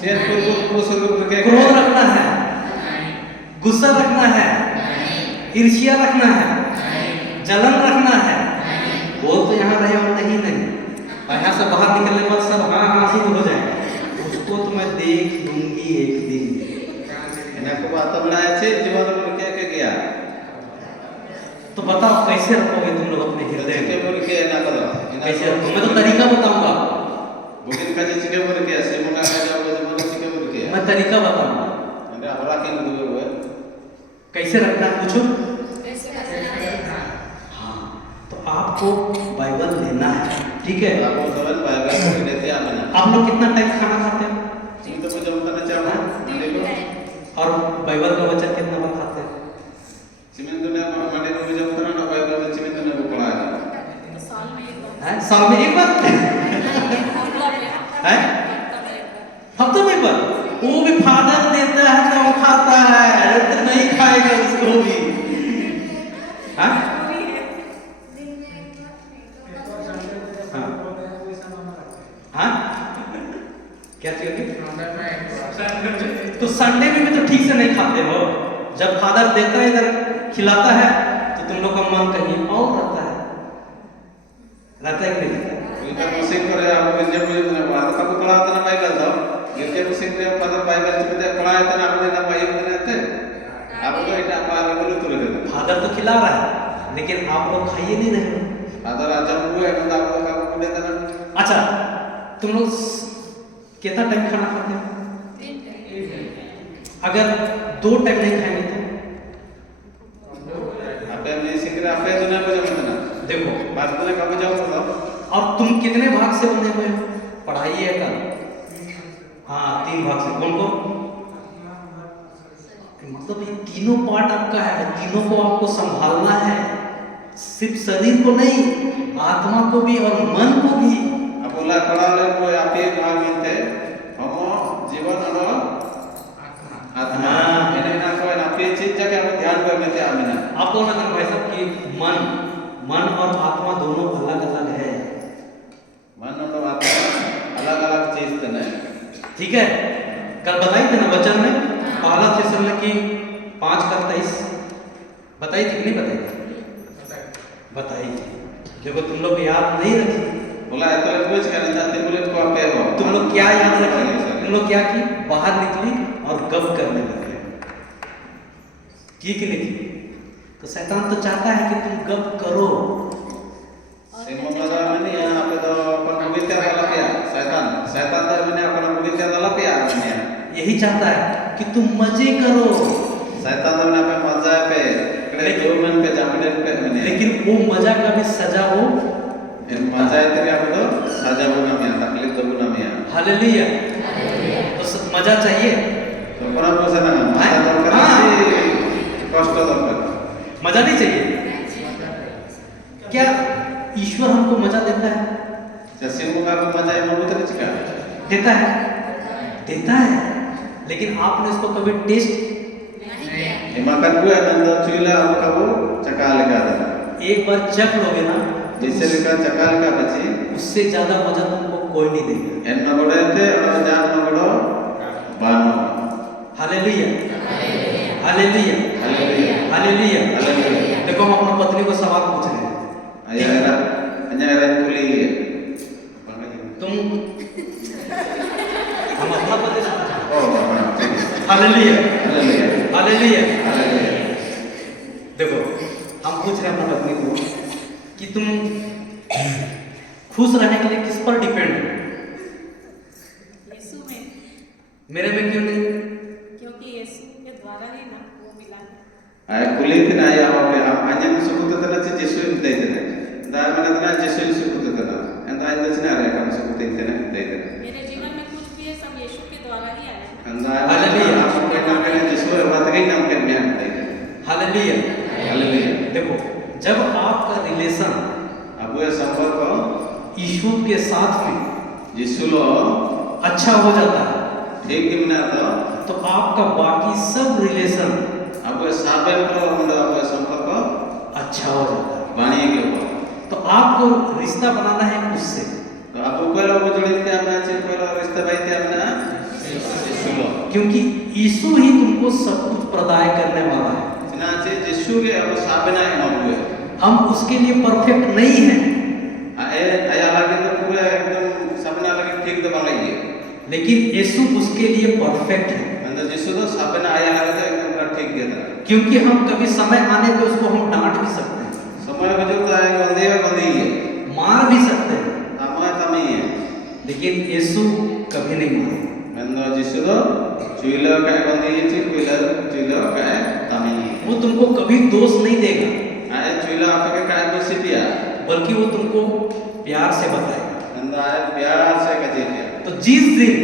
शेर को के क्रोध रखना है, गुस्सा रखना है, ईर्ष्या रखना है, जलन रखना है। बोल तो यहाँ रहे और नहीं नहीं, और यहाँ से बाहर निकलने पर सब हाँ हाँ सिद्ध हो जाए। उसको तो मैं देख लूंगी एक दिन। इन्हें को बात बनाया छे जीवन में के गया तो बताओ कैसे रखोगे तुम लोग अपने हृदय के में? बोल के ना करो कैसे रखोगे? मैं तो तरीका बताऊंगा आपको। बुकिन का जी चिके बोल के सिमुगा का जो जीवन चिके बोल के मैं तरीका बताऊंगा अरे हमरा के दुबे हुए कैसे रखना है, पूछो। कैसे रखना है? हाँ, तो आपको बाइबल लेना है, ठीक है? आपको सरल बाइबल को लेते आ बना आप लोग कितना टाइम खाना खाते हो? तुम तो मुझे बताना चाहो देखो और बाइबल का वचन कितना बार खाते हैं? सीमेंट ने माने को मुझे बताना ना बाइबल में सीमेंट ने को पढ़ा है साल में एक बार हैं? साल में एक बार? तो संडे में भी तो ठीक से नहीं खाते हो। जब फादर देता है इधर खिलाता है तो तुम लोग का मन कहीं और रहता है कि नहीं? Kita pusing करे आप गिरजे पूजे ने बात का कला तना बाइबल दो गिरजे pusing ने फादर बाइबल चिपते कला तना आपने ना बाइबल ने आप तो इटा पार बोलू तुरे फादर तो खिला रहा है लेकिन आप लोग खाइए नहीं रहे हो। फादर आजम हुए मतलब आप लोग का बोले तना अच्छा तुम लोग कितना टाइम खाना खाते हो? अगर 2 टाइम नहीं खाएंगे तो आपे में सिकरे आपे तो ना बुझे मत ना देखो बात तो का बुझाओ तो और तुम कितने भाग से बने हुए हो? पढ़ाई है कल? हाँ 3 भाग से। कौन कौन? मतलब ये तीनों पार्ट आपका है, तीनों को आपको संभालना है, सिर्फ शरीर को नहीं आत्मा को भी और मन को भी। अब बोला कला ले को आपे भाग मिलते हम जीवन और आत्मा इन्हें ना कोई ना पे चीज जगह हम ध्यान करने ते आमिना आप लोगों ने भाई साहब कि मन और आत्मा दोनों अलग अलग है। मन और आत्मा अलग अलग चीज थे ना ठीक है? कल बताई थी ना वचन में पहला थिस्सलुनीकि 5:23 बताई थी कि नहीं बताई थी? बताई थी। देखो तुम लोग याद नहीं रखी। बोला तो कुछ करना चाहते बोले को आपे हो तुम लोग क्या याद रखी? तुम लोग क्या की? बाहर निकली और गप करने लगे की नहीं की? तो शैतान तो चाहता है कि तुम गप करो। सिमोनरा में यहाँ पे तो अपन पवित्र वाला पिया शैतान तो मैंने अपन पवित्र वाला पिया यही चाहता है कि तुम मजे करो। शैतान तो मैंने पे मजा पे कड़े जो मन पे जामने पे मैंने लेकिन वो मजा का भी सजा हो। मजा है तेरे आप तो सजा हो ना मिया तकलीफ तो ना मिया हालेलुया। तो मजा चाहिए तो पर आप से ना मजा दरकार है कष्ट दरकार मजा नहीं चाहिए क्या? ईश्वर हमको मजा देता है? जैसे मुका को मजा है मत नहीं चिका देता है लेकिन आपने उसको कभी test makan gue nando cuila aku kamu cakal kada एक बार चख लोगे ना जैसे लेकर cakal का बची उससे ज्यादा मजा तुमको कोई नहीं देगा। en nagode te और जान नगोडो बानो hallelujah hallelujah hallelujah hallelujah. Hallelujah देखो हम अपनी पत्नी को सवाल पूछ रहे हैं। hanya era kuli तुम हम अपना पति से oh hallelujah hallelujah hallelujah. Hallelujah देखो हम पूछ रहे हैं अपनी पत्नी को कि तुम खुश रहने के लिए किस पर डिपेंड हो? यीशु में, मेरे में क्यों नहीं? क्योंकि यीशु के द्वारा ही ना वो मिला। ay kuli tina ya oke hanya suku tena ci Yesu inte tena da mana tena Yesu suku tena enda enda sina re kam suku tena tena मेरे जीवन में कुछ भी है सब यीशु के द्वारा ही आया। anda hallelujah aku nam kene Yesu बात कहीं नाम के म्यान तena हालेलुया। हालेलुया देखो जब आपका रिलेशन अब ये संपर्क ईश्वर के साथ में Yesu lo अच्छा हो जाता है ठीक किमना तो आपका बाकी सब रिलेशन अब ये साबे को हम अब ये संपर्क अच्छा हो जाता है। बाणी के ऊपर तो आपको रिश्ता बनाना है उससे। तो अब ऊपर वो जोड़ते हमने चिर पर रिश्ता बैठते हमने Yesu lo क्योंकि यीशु ही तुमको सब कुछ प्रदान करने वाला है। जना से Yesu के अब साबे ना मालूम है हम उसके लिए परफेक्ट नहीं हैं आया लगे तो पूरा एकदम सपना लगे ठीक तो बनाइए लेकिन यीशु उसके लिए परफेक्ट है। अंदर Yesu तो सपना आया लगे तो एकदम पूरा ठीक देता क्योंकि हम कभी समय आने पे उसको हम डांट भी सकते हैं, समय बजता है बंदी है मार भी सकते हैं, समय तमी है लेकिन यीशु कभी नहीं मारे। अंदर Yesu तो चुइला का बंदी है चुइला का तमी वो तुमको कभी दोष नहीं देगा आए चुइला आपके का दोष पिया बल्कि वो तुमको प्यार से बताएगा। अंदर आए प्यार से कहे दिया तो जिस दिन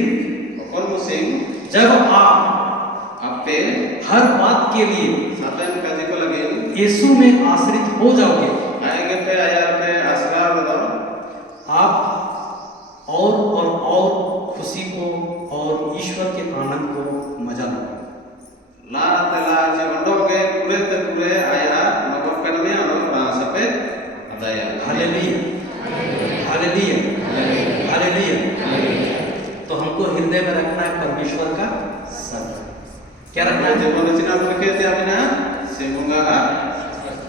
कौन मुसिंग जब आप आपे हर बात के लिए सातन कजे को लगे यीशु में आश्रित हो जाओगे आएंगे पे आया पे आसरा बताओ आप और खुशी को और ईश्वर के आनंद को मजा लो। ला तला जे मंडोगे पूरे आया मगर कनमे और रास पे अदाया हालेलुया हालेलुया हालेलुया। तो हमको हृदय में रखना है परमेश्वर का शब्द। क्या रखना है? जीवन रचना करके दिया बिना सेवंगा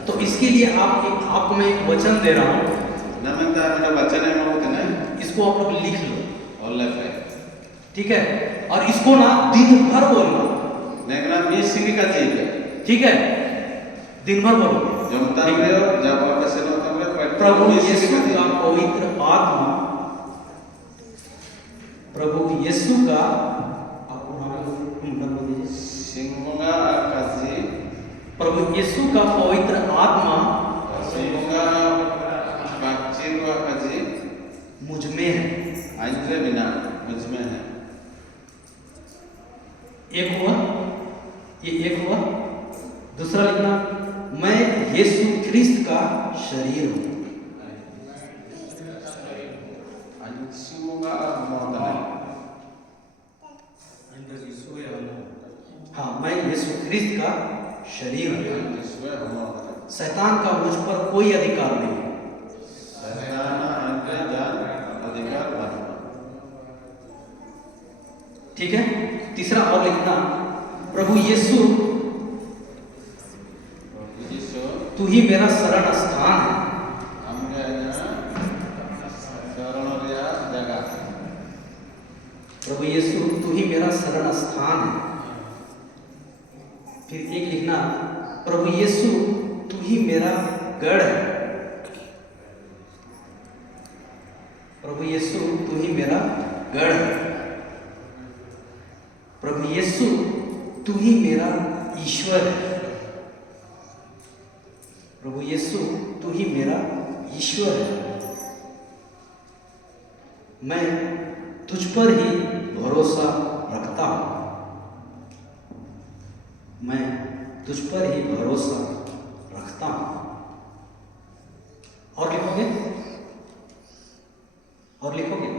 तो इसके लिए आपको मैं एक वचन दे रहा हूँ, नमनता बिना वचन है मौत ने इसको आप लोग लिख लो, और लगे ठीक है? और इसको ना दिन भर बोलना, नेकना मिसिंग का चीज है ठीक है? दिन भर बोलो। जमता है जब आप से होता है प्रभु यीशु का पवित्र आत्मा, प्रभु यीशु का सेवंगा काजी प्रभु यीशु का पवित्र आत्मा सेवंगा बातचीत काजी मुझ में है। आइंद्रे बिना मुझ में है। एक हुआ, ये एक हुआ। दूसरा लिखना, मैं यीशु ख्रिस्त का शरीर हूँ। सेवंगा मौत है। हाँ, मैं यीशु ख्रिस्त का शरीर हूँ। यीशु है मौत है। शैतान का मुझ पर कोई अधिकार नहीं है। शैतान अंदर जान अधिकार बना। ठीक है? तीसरा और लिखना, प्रभु यीशु यीशु तू ही मेरा शरण स्थान है। हमने शरण लिया जगह। प्रभु यीशु तू ही मेरा शरण स्थान है। फिर एक लिखना, प्रभु यीशु तू ही मेरा गढ़ है। प्रभु यीशु तू ही मेरा गढ़ है। प्रभु यीशु तू ही मेरा ईश्वर है। प्रभु यीशु तू ही मेरा ईश्वर है। मैं तुझ पर ही भरोसा रखता हूं। मैं तुझ पर ही भरोसा रखता हूं। और लिखोगे? और लिखोगे?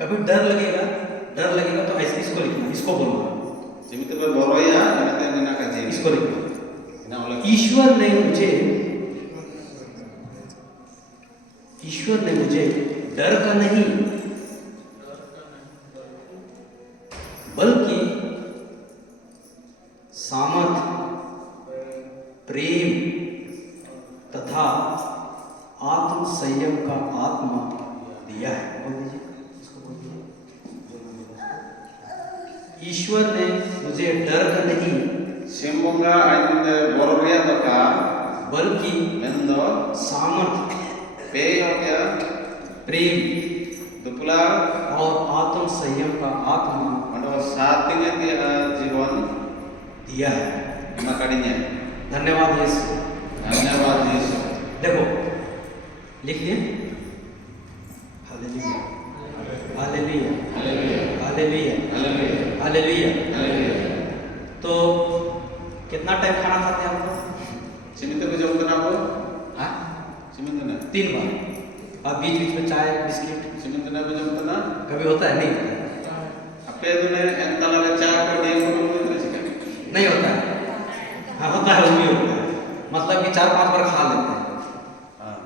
कभी डर लगेगा तो ऐसे इसको लिखना, इसको बोलना, जिमित पे बरोया जिमित बिना का जी इसको लिखना। ना वाला ईश्वर ने मुझे डर का नहीं बल्कि सामर्थ, प्रेम तथा आत्म संयम का आत्मा दिया है। बोल दीजिए, इसको बोल दीजिए। ईश्वर ने मुझे डर का नहीं सेवंगा आइंदे बरोया तो का बल्कि मेंदो सामर्थ, पे हो गया प्रेम दुपला और आत्म संयम का आत्मा मतलब साथिंग दिया जीवन दिया है। मकड़िया। धन्यवाद यीशु। धन्यवाद यीशु। देखो, लिख लिए। Hallelujah, hallelujah, hallelujah, hallelujah, hallelujah. Hallelujah. तो कितना टाइम खाना खाते हैं आप लोग? सीमित को जब करना हो हाँ, सीमित ना 3 बार। और बीच बीच में चाय बिस्किट सीमित ना भी जब करना कभी होता है? नहीं होता है। अपे दुने एंतला ले चाय को डे को बोलते हैं नहीं होता है। हाँ, होता है, वो भी होता है। मतलब कि 4-5 बार खा लेते हैं। हां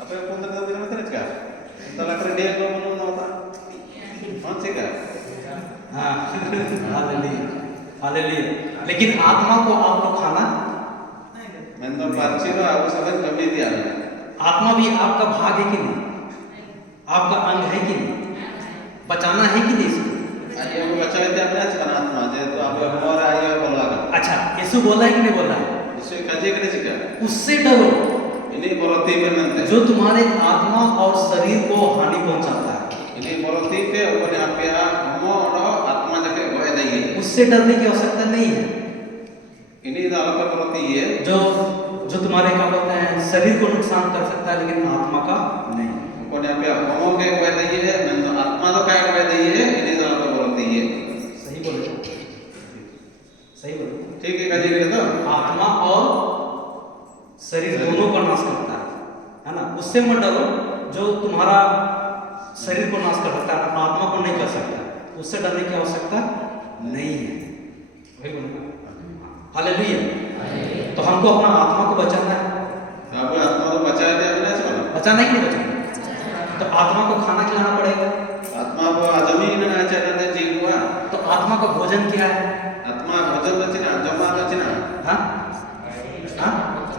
अपे कौन तक दिन में तेरे का एंतला कर डे को बोलना होता कौन से का हाँ, हालेलुया, हालेलुया। लेकिन आत्मा को आप लोग खाना, मैं तो पार्ची को आप सब कमी दिया है। आत्मा भी आपका भाग है कि नहीं? आपका अंग है कि नहीं? बचाना है कि नहीं इसको? आइए वो बचाए थे अपने आत्मा जे तो आप और आइए बोला अच्छा, यीशु बोला है कि नहीं बोला है? इससे काजे करे सिका उससे डरो इन्हीं बरोती बनते जो तुम्हारे आत्मा और शरीर को हानि पहुंचाता है। इन्हीं बरोती पे ऊपर यहाँ पे हम और आत्मा जाके गोए देंगे। उससे डरने की आवश्यकता नहीं है। इन्हीं दाल पर बरोती है जो तुम्हारे क्या बोलते हैं शरीर को नुकसान कर सकता है, लेकिन आत्मा का नहीं। ऊपर यहाँ पे हम के गोए देंगे मैं तो आत्मा तो क्या गोए देंगे इन्हीं दाल पर बरोती है। सही बोले, सही बोले। ठीक है काजे करे तो आत्मा और शरीर दोनों का नाश करता है ना? उससे मत डरो जो तुम्हारा शरीर को नाश कर सकता है, आत्मा को नहीं कर सकता। उससे डरने की आवश्यकता नहीं है। वही बोलना। हालेलुया। तो हमको अपना आत्मा को बचाना है। आप आत्मा तो बचाए थे अपने से बचाना ही नहीं बचाना, तो आत्मा को खाना खिलाना पड़ेगा। आत्मा को जमीन ना चलते जीव हुआ तो आत्मा का भोजन क्या है? आत्मा भोजन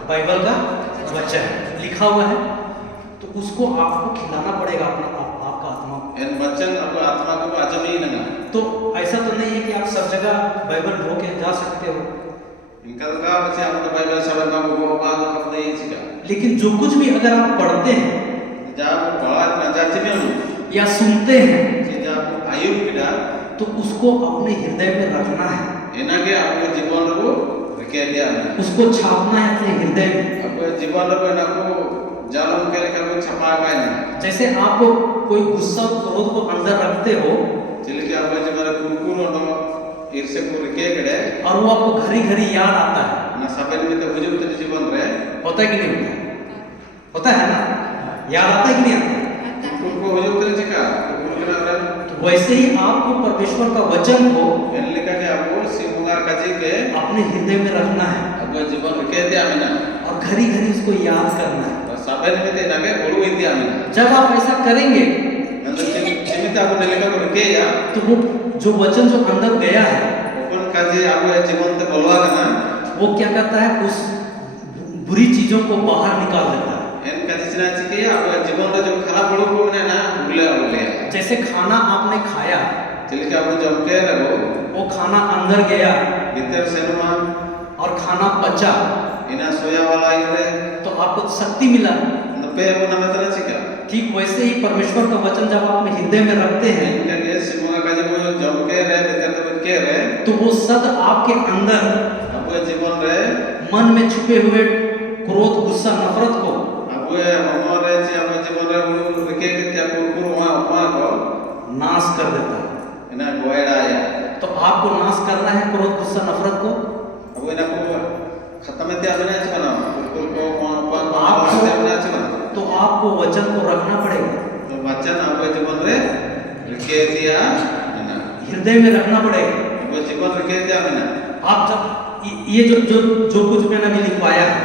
बाइबल का वचन लिखा हुआ है, तो उसको आपको खिलाना पड़ेगा आपका आत्मा को। एन बच्चन आपको आत्मा को आजमी नंगा तो ऐसा तो नहीं है कि आप सब जगह बाइबल ढो के जा सकते हो, इनका का बच्चे आप तो बाइबल सब बाबू को बात कब नहीं सीखा, लेकिन जो कुछ भी अगर आप पढ़ते हैं जब बात ना जाती में या सुनते हैं जब आयु पिड़ा तो उसको अपने हृदय में रखना है, एना के आपको जीवन को रखे दिया उसको छापना है अपने हृदय में। आपको जीवन को ना को जालम के लेकर को छपा पाए ना, जैसे आप कोई गुस्सा क्रोध को अंदर रखते हो चल के आपको जीवन कुरकुर और ईर्ष्या को रखे गए और वो आपको घड़ी घड़ी याद आता है, ना सबन में तो हुजूर तेरे जीवन रहे होता है कि नहीं होता? होता है ना, याद आता है कि नहीं आता? कुरकुर हुजूर तेरे जिका कुरकुर ना तो वैसे ही आपको परमेश्वर का वचन को एन लेकर के आपको सिमुगा काजी के अपने हृदय में रखना है आपको जीवन रखे दिया ना, और घड़ी घड़ी उसको याद करना है। और सबन में ते ना के ओळू दिया ना, जब आप ऐसा करेंगे अंदर जीवित आपको लेकर को रखे या तो वो जो वचन जो अंदर गया है ओपन काजी आपको जीवन ते बोलवा करना वो क्या करता है, उस बुरी चीजों को बाहर निकाल देता है। एन काजी चिना चिके आपको जीवन रे जो खराब बड़ो को ने ना भूले बोले जैसे खाना आपने खाया, चल के आपको जम के रहो वो खाना अंदर गया भीतर सेनुमा और खाना पचा इना सोया वाला इरे तो आपको शक्ति मिला। नपे वो ना मतलब चिका ठीक वैसे ही परमेश्वर का वचन जब आप अपने हृदय में रखते हैं इनके के सिमुगा काजी को जम के रहे भीतर तो के रहे तो वो सद आपके अंदर आपको जीवन रे मन में छुपे हुए क्रोध गुस्सा नफरत को आपको हमरे जे आपको जीवन रे वो रखे के त्या कुरकुर वहां को नाश कर देता है। इना गोएड़ा आया तो आपको नाश करना है क्रोध गुस्सा नफरत को, अब इना को खत्म ते आना चाहिए ना कुरकुर को वहां आपको ते आना चाहिए तो आपको वचन को रखना पड़ेगा, तो वचन आपको जीवन रे रखे दिया ना, हृदय में रखना पड़ेगा। वो जीवन रखे दिया ना आप जब ये जो कुछ मैंने अभी लिखवाया है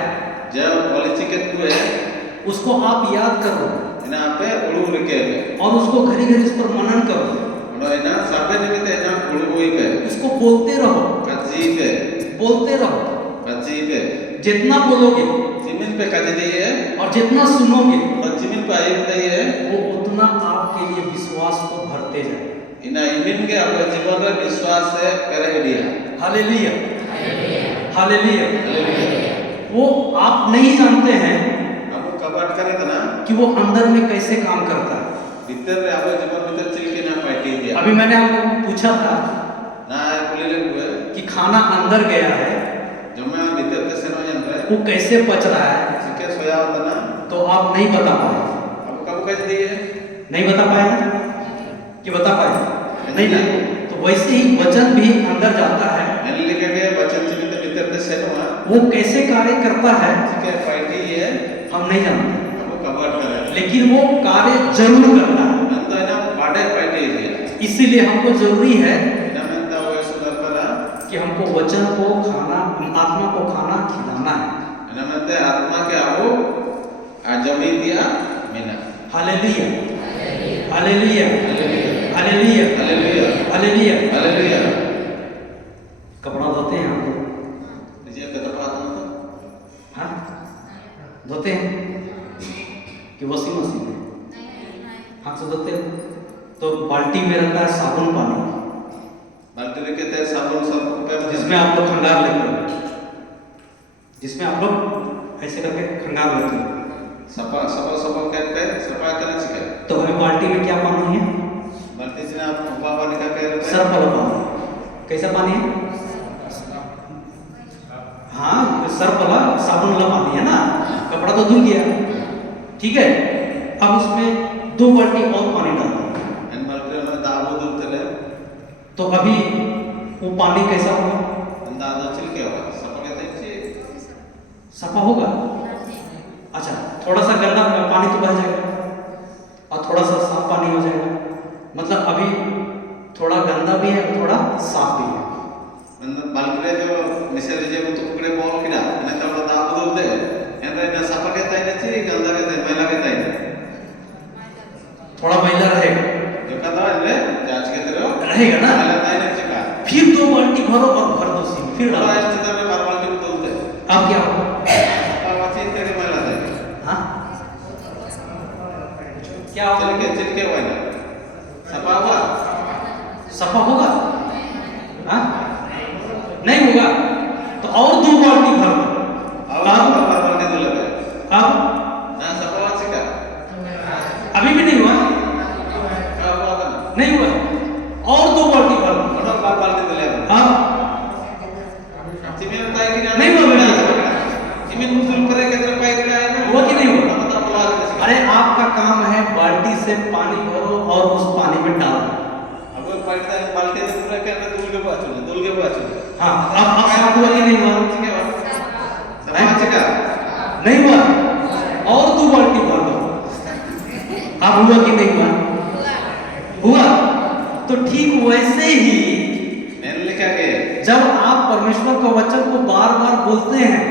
जब पॉलिसी के हुए उसको आप याद करो इना पे उड़ू रखे और उसको घड़ी घड़ी उस पर मनन करो, और इना साबे निमित्त इना उड़ू हुई पे उसको बोलते रहो, काजी पे बोलते रहो। काजी पे जितना बोलोगे जमीन पे काजी दिए और जितना सुनोगे और जमीन पे आई दिए वो उतना आपके लिए विश्वास को भरते जाए। इना इमिन के आपको जीवन रे विश्वास से करे दिया हालेलुया, हालेलुया। वो आप नहीं जानते हैं आपको कबाट करे था ना कि वो अंदर में कैसे काम करता है। भीतर रे आपको जीवन भीतर चल के ना पार्टी दिया अभी मैंने आप लोगों को पूछा था ना बोले ले हुए कि खाना अंदर गया है जो मैं भीतर ते से न जान रहे वो कैसे पच रहा है, सिके सोया होता ना तो आप नहीं बता पाए। आपको कब कह दिए नहीं बता पाए ना कि बता पाए नहीं ना, तो वैसे ही वचन भी अंदर जाता है, एन लिखे के वचन से भीतर ते से न वो कैसे कार्य करता है सिके पार्टी ये हम नहीं जानते, आपको कबाट करे लेकिन वो कार्य जरूर करता है। अंत इना बाडे पार्टी दिया इसीलिए हमको जरूरी है इना में ता वो सुधार करा कि हमको वचन को खाना, आत्मा को खाना खिलाना है। इना में ते आत्मा के आओ आजमी दिया Meena hallelujah, hallelujah, hallelujah, hallelujah hallelujah. Hallelujah कपड़ा धोते हैं हम लोग, लीजिए कदम बात ना हाँ धोते हैं कि वॉशिंग मशीन में हाथ से धोते हैं, तो बाल्टी में रहता है साबुन पानी बाल्टी रखे थे साबुन सब पे जिसमें आप लोग खंगार लेते हो, जिसमें आप लोग ऐसे करके खंगार लेते हो। सपा सपा सपा कहते सपा करना चाहिए तो अभी बाल्टी में क्या पानी है, बाल्टी से आप बाबा निकाल के रखते सर्फ वाला पानी। कैसा पानी है, हाँ सर्फ वाला साबुन वाला पानी है ना, कपड़ा तो धुल गया, ठीक है। अब उसमें 2 बाल्टी और पानी डाल दो, इन बाल्टी में दाबो दूध ले तो अभी वो पानी कैसा होगा, अंदाजा चल के होगा सपा कहते हैं सफा होगा। अच्छा थोड़ा सा गंदा पानी तो बह जाएगा और थोड़ा सा साफ पानी हो जाएगा, मतलब अभी थोड़ा गंदा भी है थोड़ा साफ भी है। बाल्टी जो मिसेल जो टुकड़े बॉल किना इन्हें तो दाबो दूध दे इन्हें ना सपा कहता है नहीं गंदा कहता है मैला कहता है थोड़ा मैला रहेगा, जो कहता है इन्हें जांच के तेरे रहेगा ना, मैला नहीं नहीं चिका फिर 2 बाल्टी भरो और भर दो सी फिर तो डालो। ऐसे तो मैं बार-बार के दूध दे अब क्या होगा, चिलके हुआ ना सफा हुआ सफा होगा? हाँ? नहीं होगा तो और 2 बाल्टी भर दो। और अब बाल्टी तो लगे अब ना सफा हुआ चिका अभी भी नहीं हुआ, कब हुआ ना नहीं हुआ, और 2 बाल्टी भर दो। बड़ा बाल्टी तो ले हाँ चिमे बताए कि नहीं हुआ बेटा। चिमे मुसुल करे के तरफ पाई दिया है ना हुआ कि नहीं हुआ? बता बोला अरे आपका काम है बाल्टी से पानी भरो और उस पानी में डालो। अब बाल्टी तो पूरा के अंदर दुल के बाचू हाँ अब साफ हुआ कि नहीं हुआ? सफा चिका नहीं हुआ, और 2 बाल्टी भर दो। अब हुआ कि नहीं हुआ? हुआ। तो ठीक वैसे ही मैंने लिखा के जब आप परमेश्वर के वचन को बार बार बोलते हैं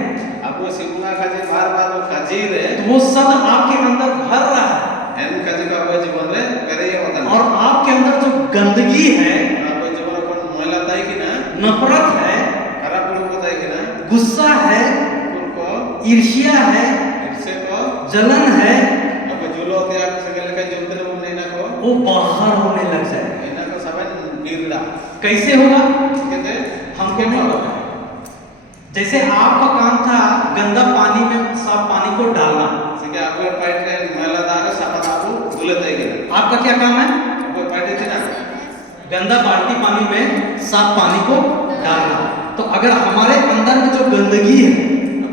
अब वो सिमुना खाजे बार वो खाजी रे तो वो शब्द आपके अंदर भर रहा है एन खाजी का वो जीवन रे करे ये होता और आपके अंदर जो गंदगी है, आप जीवन अपन महिला ताई की ना नफरत है, खराब लोग को ताई की ना गुस्सा है, उनको ईर्ष्या है, इससे को जलन है, अब जुलो ते आप सगले का जुलते ना नहीं ना को वो बाहर होने लग जाए। इना को सबन बिरला कैसे होगा कहते हमको नहीं पता। जैसे आपका काम था गंदा पानी में साफ पानी को डालना, सके आपको पाइट रे महिला दार साफ आपको दुले ताई की आपका क्या काम है? आपको पाइट थी ना गंदा बाल्टी पानी में साफ पानी को डालना। तो अगर हमारे अंदर में जो गंदगी है,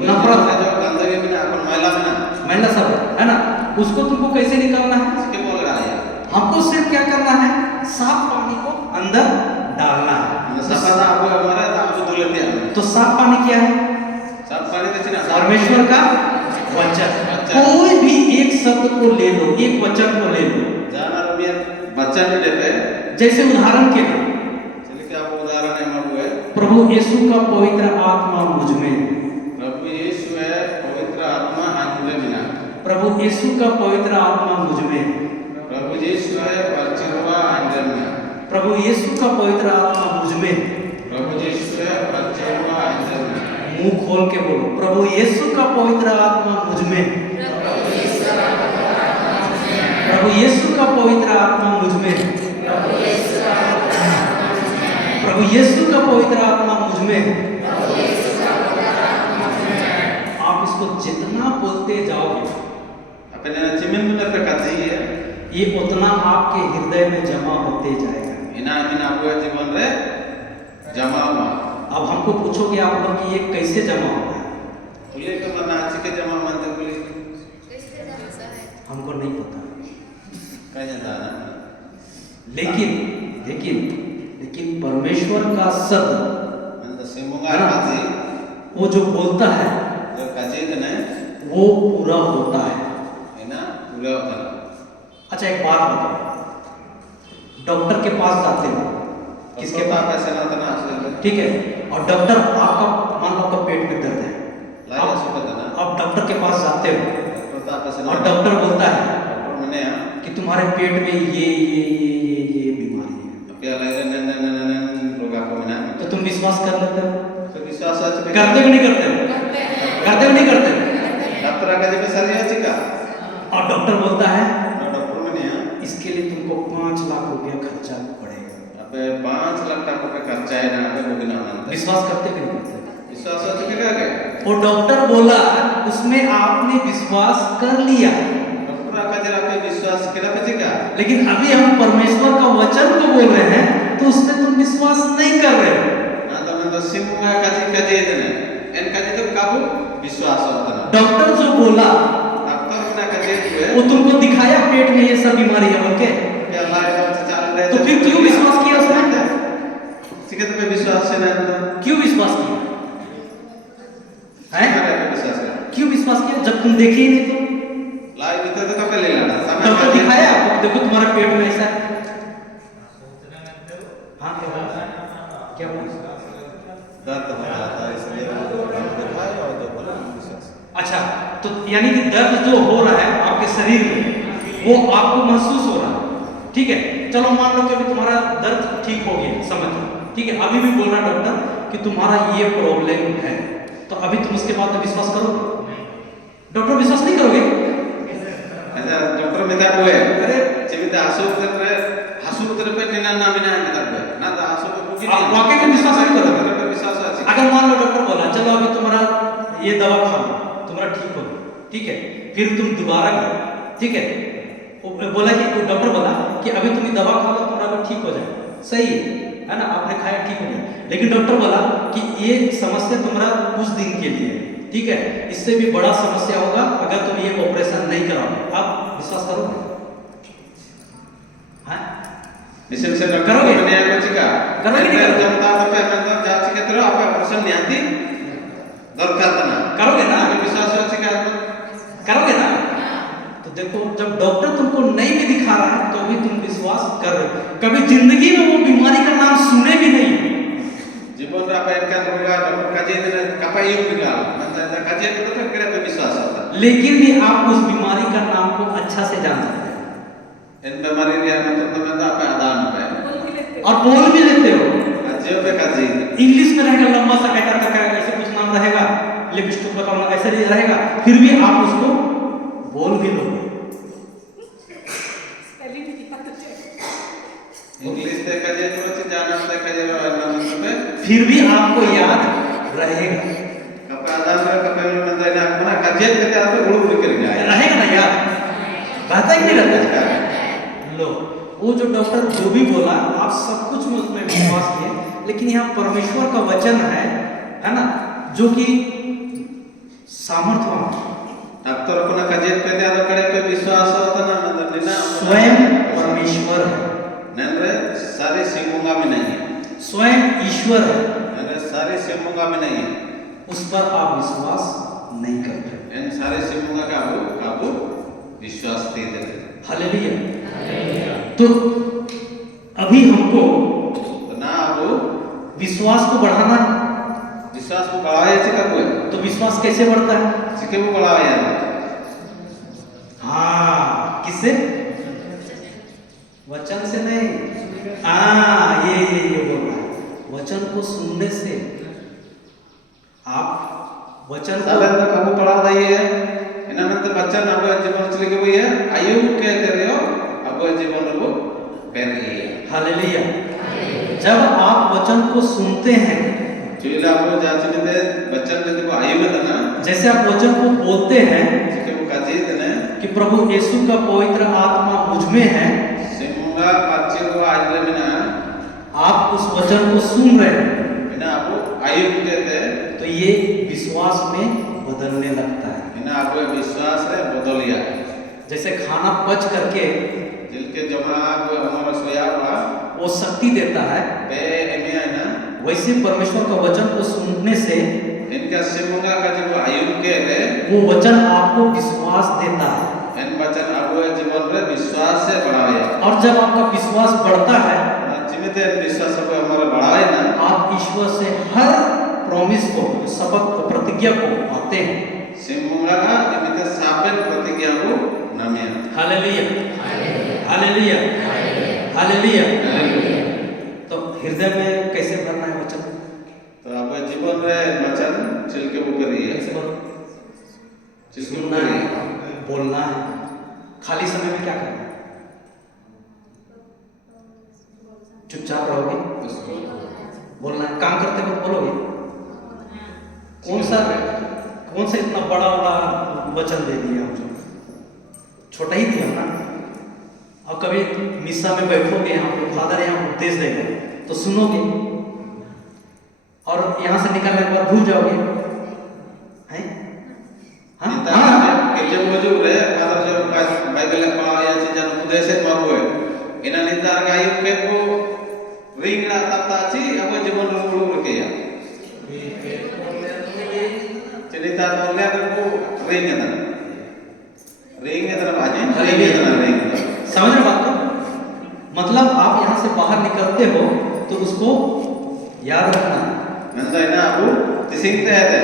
नफरत है, जो गंदगी में अपन महिला में ना महिला सब है ना, उसको तुमको कैसे निकालना है? इसके बोल रहा है हमको सिर्फ क्या करना है? साफ पानी को अंदर डालना है। सफा था आपको हमारा था आपको दुले दिया तो साफ पानी क्या है? सब पानी देची ना परमेश्वर का वचन। कोई भी एक शब्द को ले लो, एक वचन को ले लो। जाना रबिया बच्चा नहीं देते जैसे उदाहरण के लिए चलिए क्या आपको उदाहरण है हमारे हुए प्रभु यीशु का पवित्र आत्मा मुझ में, प्रभु यीशु है पवित्र आत्मा अंदर बिना प्रभु यीशु का पवित्र आत्मा मुझ में, प्रभु यीशु है परचिरवा अंदर में प्रभु यीशु का पवित्र आत्मा मुझ में। प्रभु यीशु है परचिरवा अंदर में मुंह खोल के बोलो, प्रभु यीशु का पवित्र आत्मा मुझ में, प्रभु यीशु का पवित्र आत्मा मुझ में, प्रभु यीशु का पवित्र आत्मा मुझ में। आप इसको जितना बोलते जाओगे अपने चिमिन में पे काजी है ये उतना आपके हृदय में जमा होते जाएगा। इना इना आपको जीवन रे जमा हुआ अब हमको पूछोगे आप लोग कि ये कैसे जमा हुआ है? बोले तो मना अच्छी के जमा मानते बोले हमको नहीं पता, कहीं जाना लेकिन लेकिन लेकिन परमेश्वर का शब्द मतलब सिमुगा काजी वो जो बोलता है जो काजी ने वो पूरा होता है। इना पूरा होता है अच्छा एक बात बताओ, डॉक्टर के पास जाते हो, किसके पास? पैसे ना तना ठीक है, और डॉक्टर आपका मान लो आपका पेट में दर्द है, लाया सुपत ना आप डॉक्टर के पास जाते हो पता पैसे और डॉक्टर बोलता है डॉक्टर मैंने कि तुम्हारे पेट में ये बीमारी है, अपया लाया न रोग आपको मैंने तो तुम विश्वास कर लेते हो? तो विश्वास आज करते हो नहीं करते हो? करते हो नहीं करते हो? डॉक्टर का जब सरिया चिका और डॉक्टर बोलता है डॉक्टर मैंने इसके लिए तुमको 5 लाख रुपया खर्चा पड़ेगा। अबे 5 लाख टाका का खर्चा है ना अबे वो बिना मानते विश्वास करते कि नहीं करते? विश्वास हो चुका है वो डॉक्टर बोला उसमें आपने विश्वास कर लिया, डॉक्टर का जरा पे विश्वास केला पे चिका लेकिन अभी हम परमेश्वर का वचन को बोल रहे हैं तो उसमें तुम विश्वास नहीं कर रहे हो। ना तो मैं तो सिमुगा काजी देने इन काजी तो काबू विश्वास होता ना डॉक्टर जो बोला डॉक्टर ना काजी हुए वो तुमको दिखाया पेट में ये सब बीमारी है बोल के, कि अल्लाह ये बात चल रहा है तो फिर क्यों विश्वास किया उसमें? ठीक है तो पे विश्वास है ना क्यों विश्वास किया है? विश्वास है क्यों विश्वास किया जब तुम देखे ही नहीं तो? लाई भीतर तो कब ले लाना डॉक्टर दिखाया आपको, देखो तुम्हारा पेट में ऐसा है। हाँ क्या बोला? दर्द हो रहा था इसलिए दिखाए और जो बोला विश्वास। अच्छा तो यानी कि दर्द जो हो रहा है आपके शरीर में वो आपको महसूस हो रहा है, ठीक है? चलो मान लो कि अभी तुम्हारा दर्द ठीक हो गया, समझ लो, ठीक है? अभी भी बोल रहा डॉक्टर कि तुम्हारा ये प्रॉब्लम है, तो अभी तुम उसके बाद में विश्वास करोगे? डॉक्टर विश्वास नहीं करोगे? डॉक्टर में था कोई अरे जेमिते हासु तेरे पे निना ना मिना में था ना तो हासु पे पूछी आप वाकई में विश्वास नहीं करो। तेरे पे विश्वास है अगर मान लो डॉक्टर बोला चलो अभी तुम्हारा ये दवा खा लो, तुम्हारा ठीक हो गया, ठीक है, फिर तुम दोबारा गए, ठीक है, वो बोला कि वो डॉक्टर बोला कि अभी तुम ये दवा खा लो तुम्हारा भी ठीक हो जाएगा, सही है ना, आपने खाया ठीक हो गया, लेकिन डॉक्टर बोला कि ये समस्या तुम्हारा कुछ दिन के लिए है, ठीक है, इससे भी बड़ा समस्या होगा अगर तुम ये ऑपरेशन नहीं कराओगे, आप विश्वास करोगे? हाँ निश्चय डॉक्टर करोगे? ने कुछ का करोगे नहीं करोगे? जब ता पे मतलब जांच के तरह आप ऑपरेशन नियाती दरकार तना करोगे ना? विश्वास है का करोगे ना? तो देखो जब डॉक्टर तुमको नहीं भी दिखा रहा है तो भी तुम विश्वास कर रहे हो, कभी जिंदगी में वो बीमारी का नाम सुने भी नहीं, जीवन रा पे का रोगा डॉक्टर का जे ने कपाई उठगा मतलब का जे तो केड़े पे विश्वास होता लेकिन भी आप उस बीमारी का नाम को अच्छा से जान सकते हैं इन बीमारी रे मतलब में आप आदान पे बोल भी लेते और बोल भी लेते हो। जे पे का जी इंग्लिश में रहेगा लंबा सा कहता तक ऐसे कुछ नाम रहेगा, लिपस्टिक का नाम ऐसे ही रहेगा, फिर भी आप उसको बोल भी लोगे। स्पेलिंग भी पता चले। इंग्लिश ते का जे तो जाना ते का जे मतलब पे फिर भी आपको याद रहेगा, कपा आदान रे कपे में मतलब ना अपना का जे पे आप गुड़ गुड़ कर गया रहेगा ना याद, रहता ही नहीं रहता। लो वो जो डॉक्टर जो भी बोला आप सब कुछ में उसमें विश्वास किए, लेकिन यहाँ परमेश्वर का वचन है ना, जो कि सामर्थ्यवान, अब तो अपना का जे पे ते कड़े पे विश्वास होता ना मतलब निना स्वयं परमेश्वर है, नंरे सारे सिंगोंगा में नहीं है, स्वयं ईश्वर है, नंरे सारे सिंगोंगा में नहीं है, उस पर आप विश्वास नहीं करते। इन सारे सिंगोंगा का काबू विश्वास दे दे हालेलुया। तो अभी हमको तो ना अब विश्वास को बढ़ाना है, विश्वास को बढ़ाया से कब है तो विश्वास कैसे बढ़ता है? सिके को बढ़ाया हाँ किससे? वचन से नहीं, हाँ ये बोल रहा है, वचन को सुनने से। आप वचन साले को तो काबू बढ़ा दई है इना में तो बच्चा ना अब जीवन चले के हुई है आयु के दे रहे हो अब जीवन को कर रही है हालेलुया। जब आप वचन को सुनते हैं, चोइला आप जांच में दे बच्चा ने देखो आयु में ना जैसे आप वचन को बोलते हैं सिके को काजी ने कि प्रभु यीशु का पवित्र आत्मा मुझ में है, सिंगोंगा पाचे को आज ले ना आप उस वचन को सुन रहे हैं, बिना आप आयु के दे तो ये विश्वास में बदलने लगता है। बिना आप विश्वास है बदल गया जैसे खाना पच करके दिल के जमा आप हमारा सोया हुआ वो शक्ति देता है, पे एमे है ना वैसे परमेश्वर का वचन को सुनने से इनका सिंगोंगा का जो आयु के दे वो वचन आपको विश्वास देता है, इन वचन आप जीवन रे विश्वास से बढ़ावे और जब आपका विश्वास बढ़ता है जीवित विश्वास को हमारा बढ़ावे ना आप ईश्वर से हर प्रॉमिस को, शपथ को, प्रतिज्ञा को पाते हैं। सिंगोंगा का इनके सापेक्ष प्रतिज्ञा को नामे हालेलुया, हालेलुया, हालेलुया। तो हृदय में कैसे भरना है वचन? तो आप जीवन रे वचन चल के ऊपर ही है कैसे भरो? चल के सुनना ऊपर है, ही बोलना है, खाली समय में क्या करना है? चुपचाप रहोगे, बोलना है, काम करते वक्त बोलोगे। कौन सा इतना बड़ा वचन दे दिया मुझे, छोटा ही दिया ना। अब कभी मिसा में बैठोगे, यहाँ पे फादर यहाँ उपदेश देगा तो सुनोगे, और यहाँ से निकलने के बाद भूल जाओगे, हैं? हाँ? नेता हाँ? के जब मौजूद है फादर जो बाइबल में पढ़ा या चीज जन उपदेश है मारू है इना नेता का आयु के को रिंग ना तब ताची अब जीवन रो रो के या चलिता तो ले को रिंग है ना बाजी रिंग है रिंग समझ रहे बात को? मतलब आप यहाँ से बाहर निकलते हो तो उसको याद रखना है। मतलब है ना अब तिसिंगते है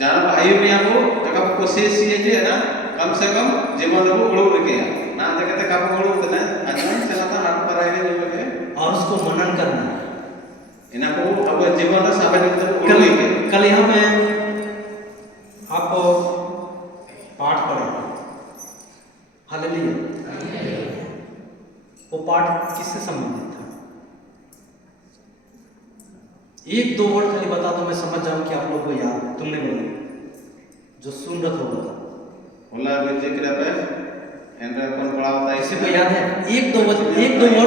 जान आयु में आपको जगह कोशिश ये है ना कम से कम जीवन को उड़ो रखे ना जगह तक आप उड़ो तो ना अजन चला था आप पर आए जो के और उसको मनन करना है। इना को अब जीवन का साबित तो उड़ो के कल यहाँ पे आप पाठ पढ़े, एक दो वर्ड खाली बता दो, मैं समझ जाऊं कि आप लोग को याद। तुमने बोला जो सुन रहा था बता, बोला विद्या किरा पे एंड्रा कौन पढ़ा होता है किसी को याद है? एक दो वर्ड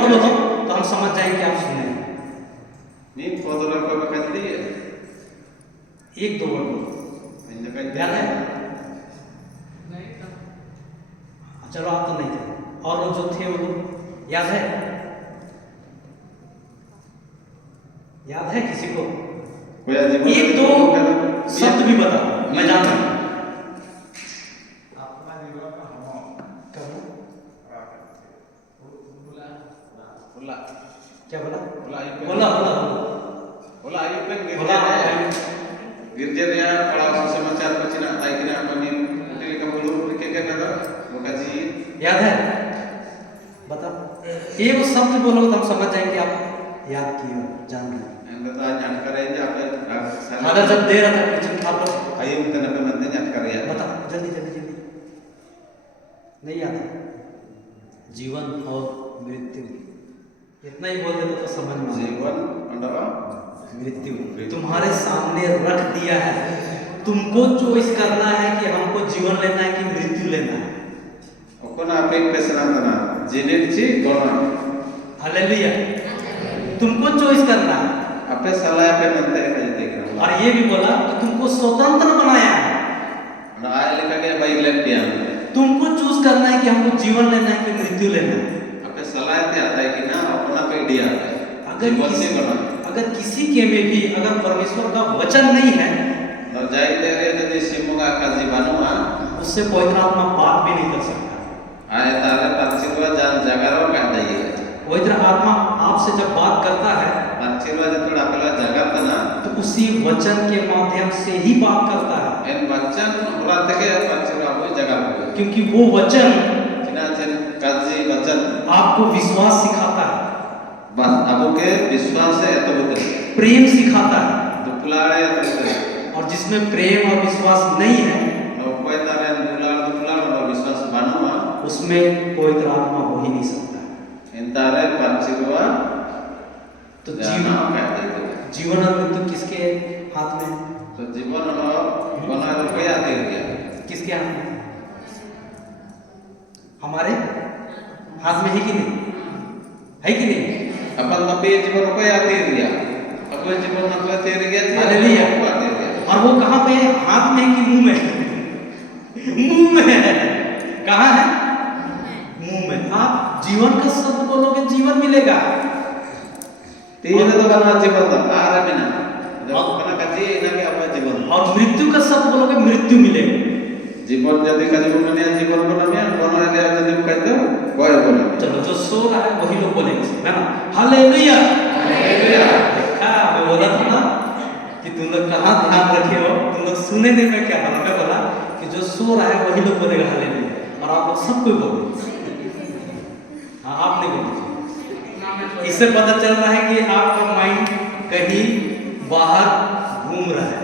बताओ तो हम समझ जाएंगे आप सुने हैं। नहीं पोदर को बका दी एक दो वर्ड बोलो, इन जगह याद है? नहीं था। चलो आप तो नहीं थे, और वो जो थे वो लोग याद है? याद है किसी को? कोई जीवन एक दो शब्द भी बता, मैं जानता हूँ। बोला क्या बोला? बोला बोला बोला बोला आयु पे बोला गिरजे रे पढ़ा समाचार पछिना ताई किना अपनी होटल का बोलो के ना बोका जी याद है? बता, एक शब्द बोलो तो हम समझ जाएंगे आप याद किए हो, जान रहे हो। एंड तो जानकारी है आप फादर जब दे रहा था कुछ आप लोग आयु में तने पे मत जानकारी है बता, जल्दी जल्दी जल्दी। नहीं याद है? जीवन और मृत्यु, इतना ही बोल देते तो समझ में आ जाए। जीवन अंडवा मृत्यु तुम्हारे सामने रख दिया है, तुमको चॉइस करना है कि हमको जीवन लेना है कि मृत्यु लेना है। ओकोना पे पेसना तना जेनेट ची गोना हालेलुया, तुमको चॉइस करना है। आपे सलाह पे मनते हैं कहीं देख रहा और ये भी बोला कि तुमको स्वतंत्र बनाया है, ना आए लिखा गया बाई लेफ्ट पिया तुमको चूज करना है कि हमको जीवन लेना है कि मृत्यु लेना है। आपे सलाह ते आता है कि ना अपना पे दिया अगर जीवन से किसी, गोना अगर किसी के में भी अगर परमेश्वर का वचन नहीं है, न जाइते रे यदि सिमुगा का जीवानुआ उससे पवित्र आत्मा बात भी नहीं कर सकता। आए तारे परचिलवा जान जगारो का दइए पवित्र आत्मा आपसे जब बात करता है परचिलवा जतोड़ आपला जगत ना तो उसी वचन के माध्यम से ही बात करता है, एन वचन होला तके परचिलवा हो जगह हो क्योंकि वो वचन जिना जन काजी वचन आपको विश्वास सिखाता है, बस आपो के विश्वास है तो बोलते प्रेम सिखाता है। दुपलाड़े तो और जिसमें प्रेम और विश्वास नहीं है नो कोई तारे दुपलाड़ नो विश्वास बानुआ उसमें पवित्र आत्मा हो ही नहीं सकता। इन तारे परचिलवा तो जाना का दइए जीवन और मृत्यु किसके हाथ में है? तो जीवन बना रुपया दे दिया किसके हाथ में? हमारे हाथ में है कि नहीं? है कि नहीं? अपन मपे जीवन रुपया दे दिया अपन जीवन मतलब दे दिया हालेलुया। दे दिया और वो कहाँ पे है? हाथ में है कि मुंह में? मुंह में है। कहाँ है? मुंह में। आप जीवन का शब्द बोलोगे जीवन मिलेगा। तीन तो बना जीवन का आरा बिना जब बना कजी इना के अपना जीवन और मृत्यु का शब्द बोलोगे मृत्यु मिलेगा। जीवन जल्दी कजी बने जीवन बना में बना ले जल्दी कहते हो कोई बोले चलो जो सो रहा है वही लोग बोलेंगे, है ना? हालेलुया। हालेलुया। हाँ, मैं बोला था ना कि तुम लोग कहाँ ध्यान रखे हो, तुम लोग सुने नहीं। मैं क्या बोला? मैं बोला कि जो सो रहा है वही लोग बोलेगा हालेलुया, और आप लोग सब कोई बोले। हाँ, आप नहीं बोले। इससे पता चल रहा है कि आपका माइंड कहीं बाहर घूम रहा है,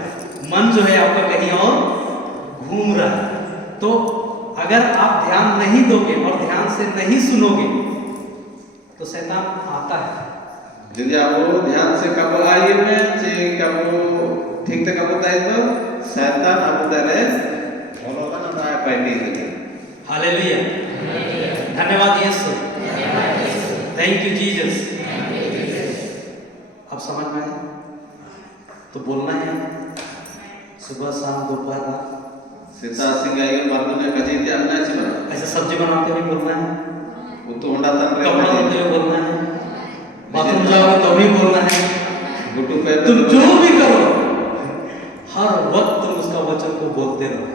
मन जो है आपका कहीं और घूम रहा है। तो अगर आप ध्यान नहीं दोगे और ध्यान से नहीं सुनोगे तो शैतान आता है। यदि आप ध्यान से कब आइए में से कब ठीक से कब बताए तो शैतान आप तारे बोलो का ना आए पैटी दे हालेलुया। धन्यवाद यीशु, थैंक यू जीसस। अब समझ में आया? तो बोलना है सुबह शाम दोपहर रात, सीता सिंगाई बातों ने कजी थे अन्ना चिबा ऐसे सब्जी बनाते हुए बोलना है, वो तो होंडा तन रे कपड़ा धोते हुए बोलना है, बाथरूम जाओगे तो भी बोलना है। गुटू पे तुम जो भी करो हर वक्त तुम उसका वचन को बोलते रहो।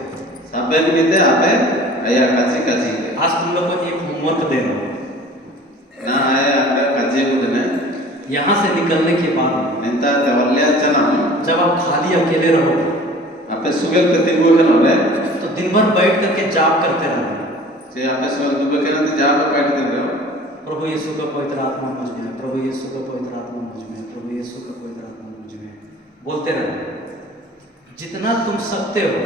सबे निकते आपे आया कजी कजी आज तुम लोग को एक होमवर्क दे रहा हूँ। ना आया आपे कजी बुदने यहाँ से निकलने के बाद निंता देवल्या चना जब आप खाली अकेले रहोगे आपे सुगल कति वो है ना तो दिन भर बैठ करके जाप करते रहो। जे आपे सुगल दुबे के ना जा पे बैठ दे रहे हो प्रभु यीशु का पवित्र आत्मा मुझ में है, प्रभु यीशु का पवित्र आत्मा मुझ में है, प्रभु यीशु का पवित्र आत्मा मुझ में है। बोलते रहो, जितना तुम सकते हो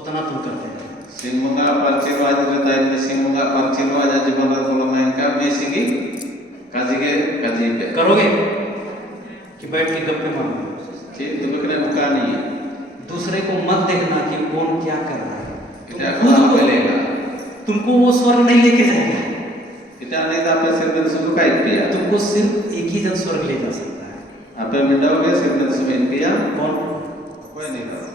उतना तुम करते रहो। सिंगमुगा परचिरवाज रहता है सिंगमुगा परचिरवाज जीवन बोलो मैं इनका बेसिकी काजी के काजी पे करोगे कि बैठ के गप्पे मारना, Cik tu kena buka ni. दूसरे को मत देखना कि कौन क्या कर रहा है। Kita तुम खुद akan को- belega. तुमको वो स्वर्ग नहीं लेके जाएगा, Kita ni tak apa sirman suka dia. तुमको सिर्फ एक ही जन स्वर्ग ले जा सकता है। Apa mendaw ke sirman suka dia? कौन? Apa ni kau?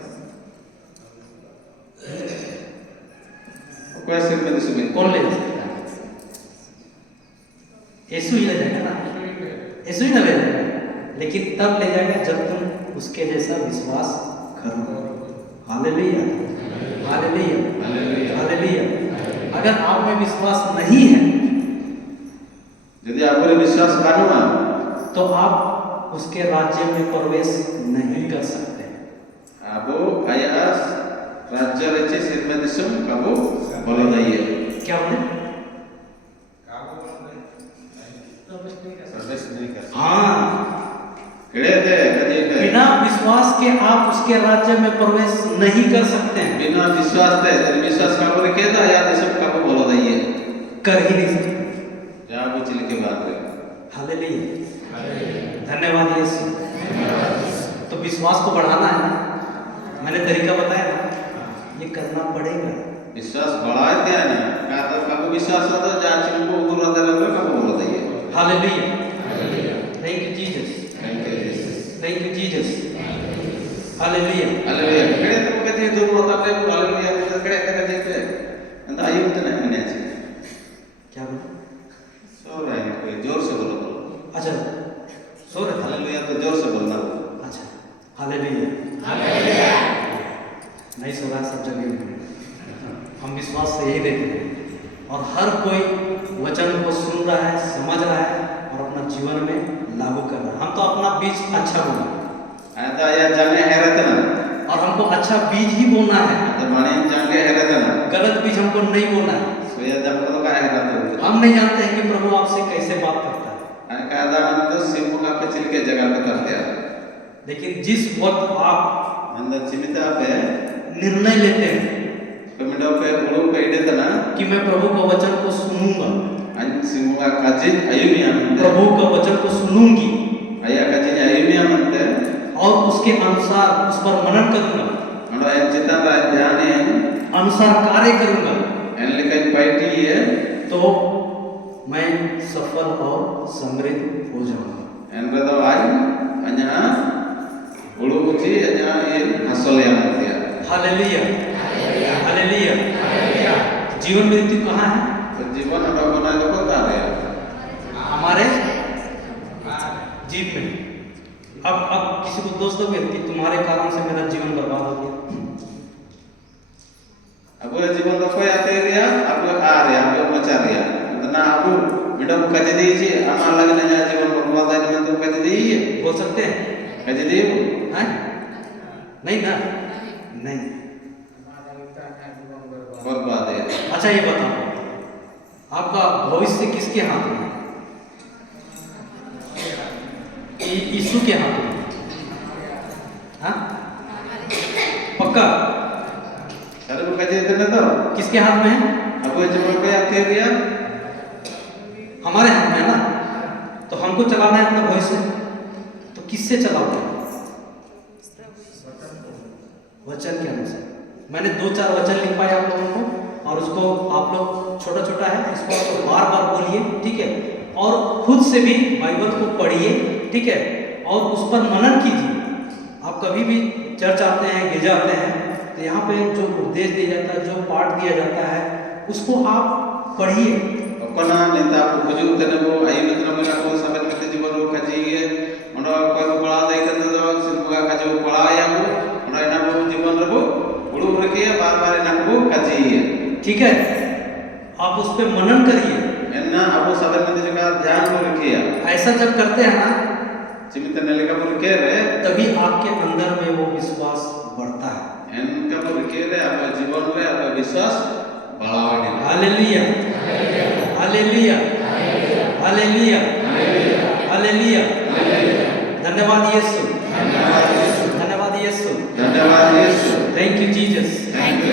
Apa sirman suka? कौन ले जा सकता है? यीशु ही ले जाएगा ना, यीशु ही ना ले जाएगा, लेकिन तब ले जाएगा जब तुम उसके जैसा विश्वास करो। Hallelujah, hallelujah, Haleluya. हालेलुया। अगर आप में विश्वास नहीं है Jadi apa yang विश्वास कानुआ? तो आप उसके राज्य में प्रवेश नहीं कर सकते। Abu ayas raja receh sirman disum kamu boleh daya. क्या बोले? प्रवेश नहीं कर सकते। हाँ, Kede deh, kaji deh. बिना विश्वास के आप उसके राज्य में प्रवेश नहीं कर सकते हैं, Bina विश्वास deh, jadi विश्वास kamu rekeda ya disum kamu boleh daya. कर ही नहीं सकते। Ya abu cilik ke baat deh. Hallelujah, धन्यवाद यीशु। तो विश्वास को बढ़ाना है ना, मैंने तरीका बताया ना, ये करना पड़ेगा। विश्वास बढ़ाए थे ना, kata kamu विश्वास ada jangan cuma ukur ada lalu kamu boleh daya. Hallelujah, thank you Jesus, Thank you Jesus. Thank you Jesus, hallelujah. Haleluya. Kede tu kaji itu mata deh, haleluya. Kita kede kita kaji deh. Anda ayu tu nak mana sih? क्या बोले? सो रहे हैं कोई जोर से बोलो। अच्छा, सो रहे थे? हालेलुया तो जोर से बोलना। अच्छा, हालेलुया, नहीं सो रहा सब जगह में। हम विश्वास से यही देखते हैं और हर कोई वचन को सुन रहा है, समझ रहा है और अपना जीवन में लागू कर रहा है। हम तो अपना बीज अच्छा बोना है Ada ya jangan heret na. और हमको अच्छा बीज ही बोना है, Ada mana yang jangan heret na. गलत बीज हमको नहीं बोना है। Soya jangan tu kaya heret tu. हम नहीं जानते हैं कि प्रभु आपसे कैसे बात करता है, Ada mana tu simu kapa cilik ke jaga ke tartia. लेकिन जिस वक्त आप Anda cimita apa? निर्णय लेते हैं Pemindaw ke ulu ke ide na. कि मैं प्रभु का वचन को सुनूंगा, An simu ka kaji ayumi amante. प्रभु का वचन को सुनूंगी Ayah kaji ayumi amante. और उसके अनुसार उस पर मनन करूंगा, Anda yang cita dah jangan. अनुसार कार्य करूंगा, En lekai paiti ye. तो मैं सफल और समृद्ध हो जाऊंगा। En berada lain hanya ulu uci hanya in hasol yang dia. Hallelujah, hallelujah. जीवन मृत्यु कहाँ है? Perjiwan ada guna itu kota ya. हमारे जीव में। अब किसी को दोष दोगे कि तुम्हारे कारण से मेरा जीवन बर्बाद हो गया? Aku जीवन तो कोई आते रिया, aku आ रिया, aku macam रिया. Karena aku beda buka jadi sih, amal lagi nanya जीवन बर्बाद है dengan buka jadi, बोल सकते हैं? jadi हैं? नहीं ना, नहीं। बर्बाद है. अच्छा ये बताओ, आपका भविष्य किसके हाथ में है? यीशु के हाथ में। हाँ? पक्का? Kalau buka jadi itu nanti, किसके हाथ में है? aku जीवन पे आते रिया, हमारे हाथ में है ना। तो हमको चलाना है अपना भविष्य, तो किससे चलाओगे? वचन के अनुसार। मैंने 2-4 वचन लिखवाए आप लोगों को और उसको आप लोग छोटा छोटा है, इसको आप लोग बार बार बोलिए, ठीक है? और खुद से भी बाइबल को पढ़िए, ठीक है? और उस पर मनन कीजिए। आप कभी भी चर्च आते हैं, गिरजा आते हैं, तो यहाँ पे जो उपदेश दिया जाता है, जो पाठ दिया जाता है, उसको आप पढ़िए। aku na neta aku kuju tena bu, ayu neta bu aku sampai nanti जीवन bu kaji ye, orang kau bu pala dah itu nanti tu, siapa kaji bu pala ya bu, orang ina bu जीवन bu, ulu mereka बार बार ina bu kaji ye. ठीक है? आप उस पर मनन करिए। Enna aku sampai nanti juga ध्यान bu mereka. ऐसा जब करते हैं ना, Cimita nalika bu mereka, तभी आपके अंदर में वो विश्वास बढ़ता है। enka bu mereka apa जीवन le apa विश्वास बढ़ावा dia. Hallelujah, hallelujah, hallelujah, hallelujah. धन्यवाद यीशु, धन्यवाद यीशु, Dhanyawad Yesus. Thank you Jesus.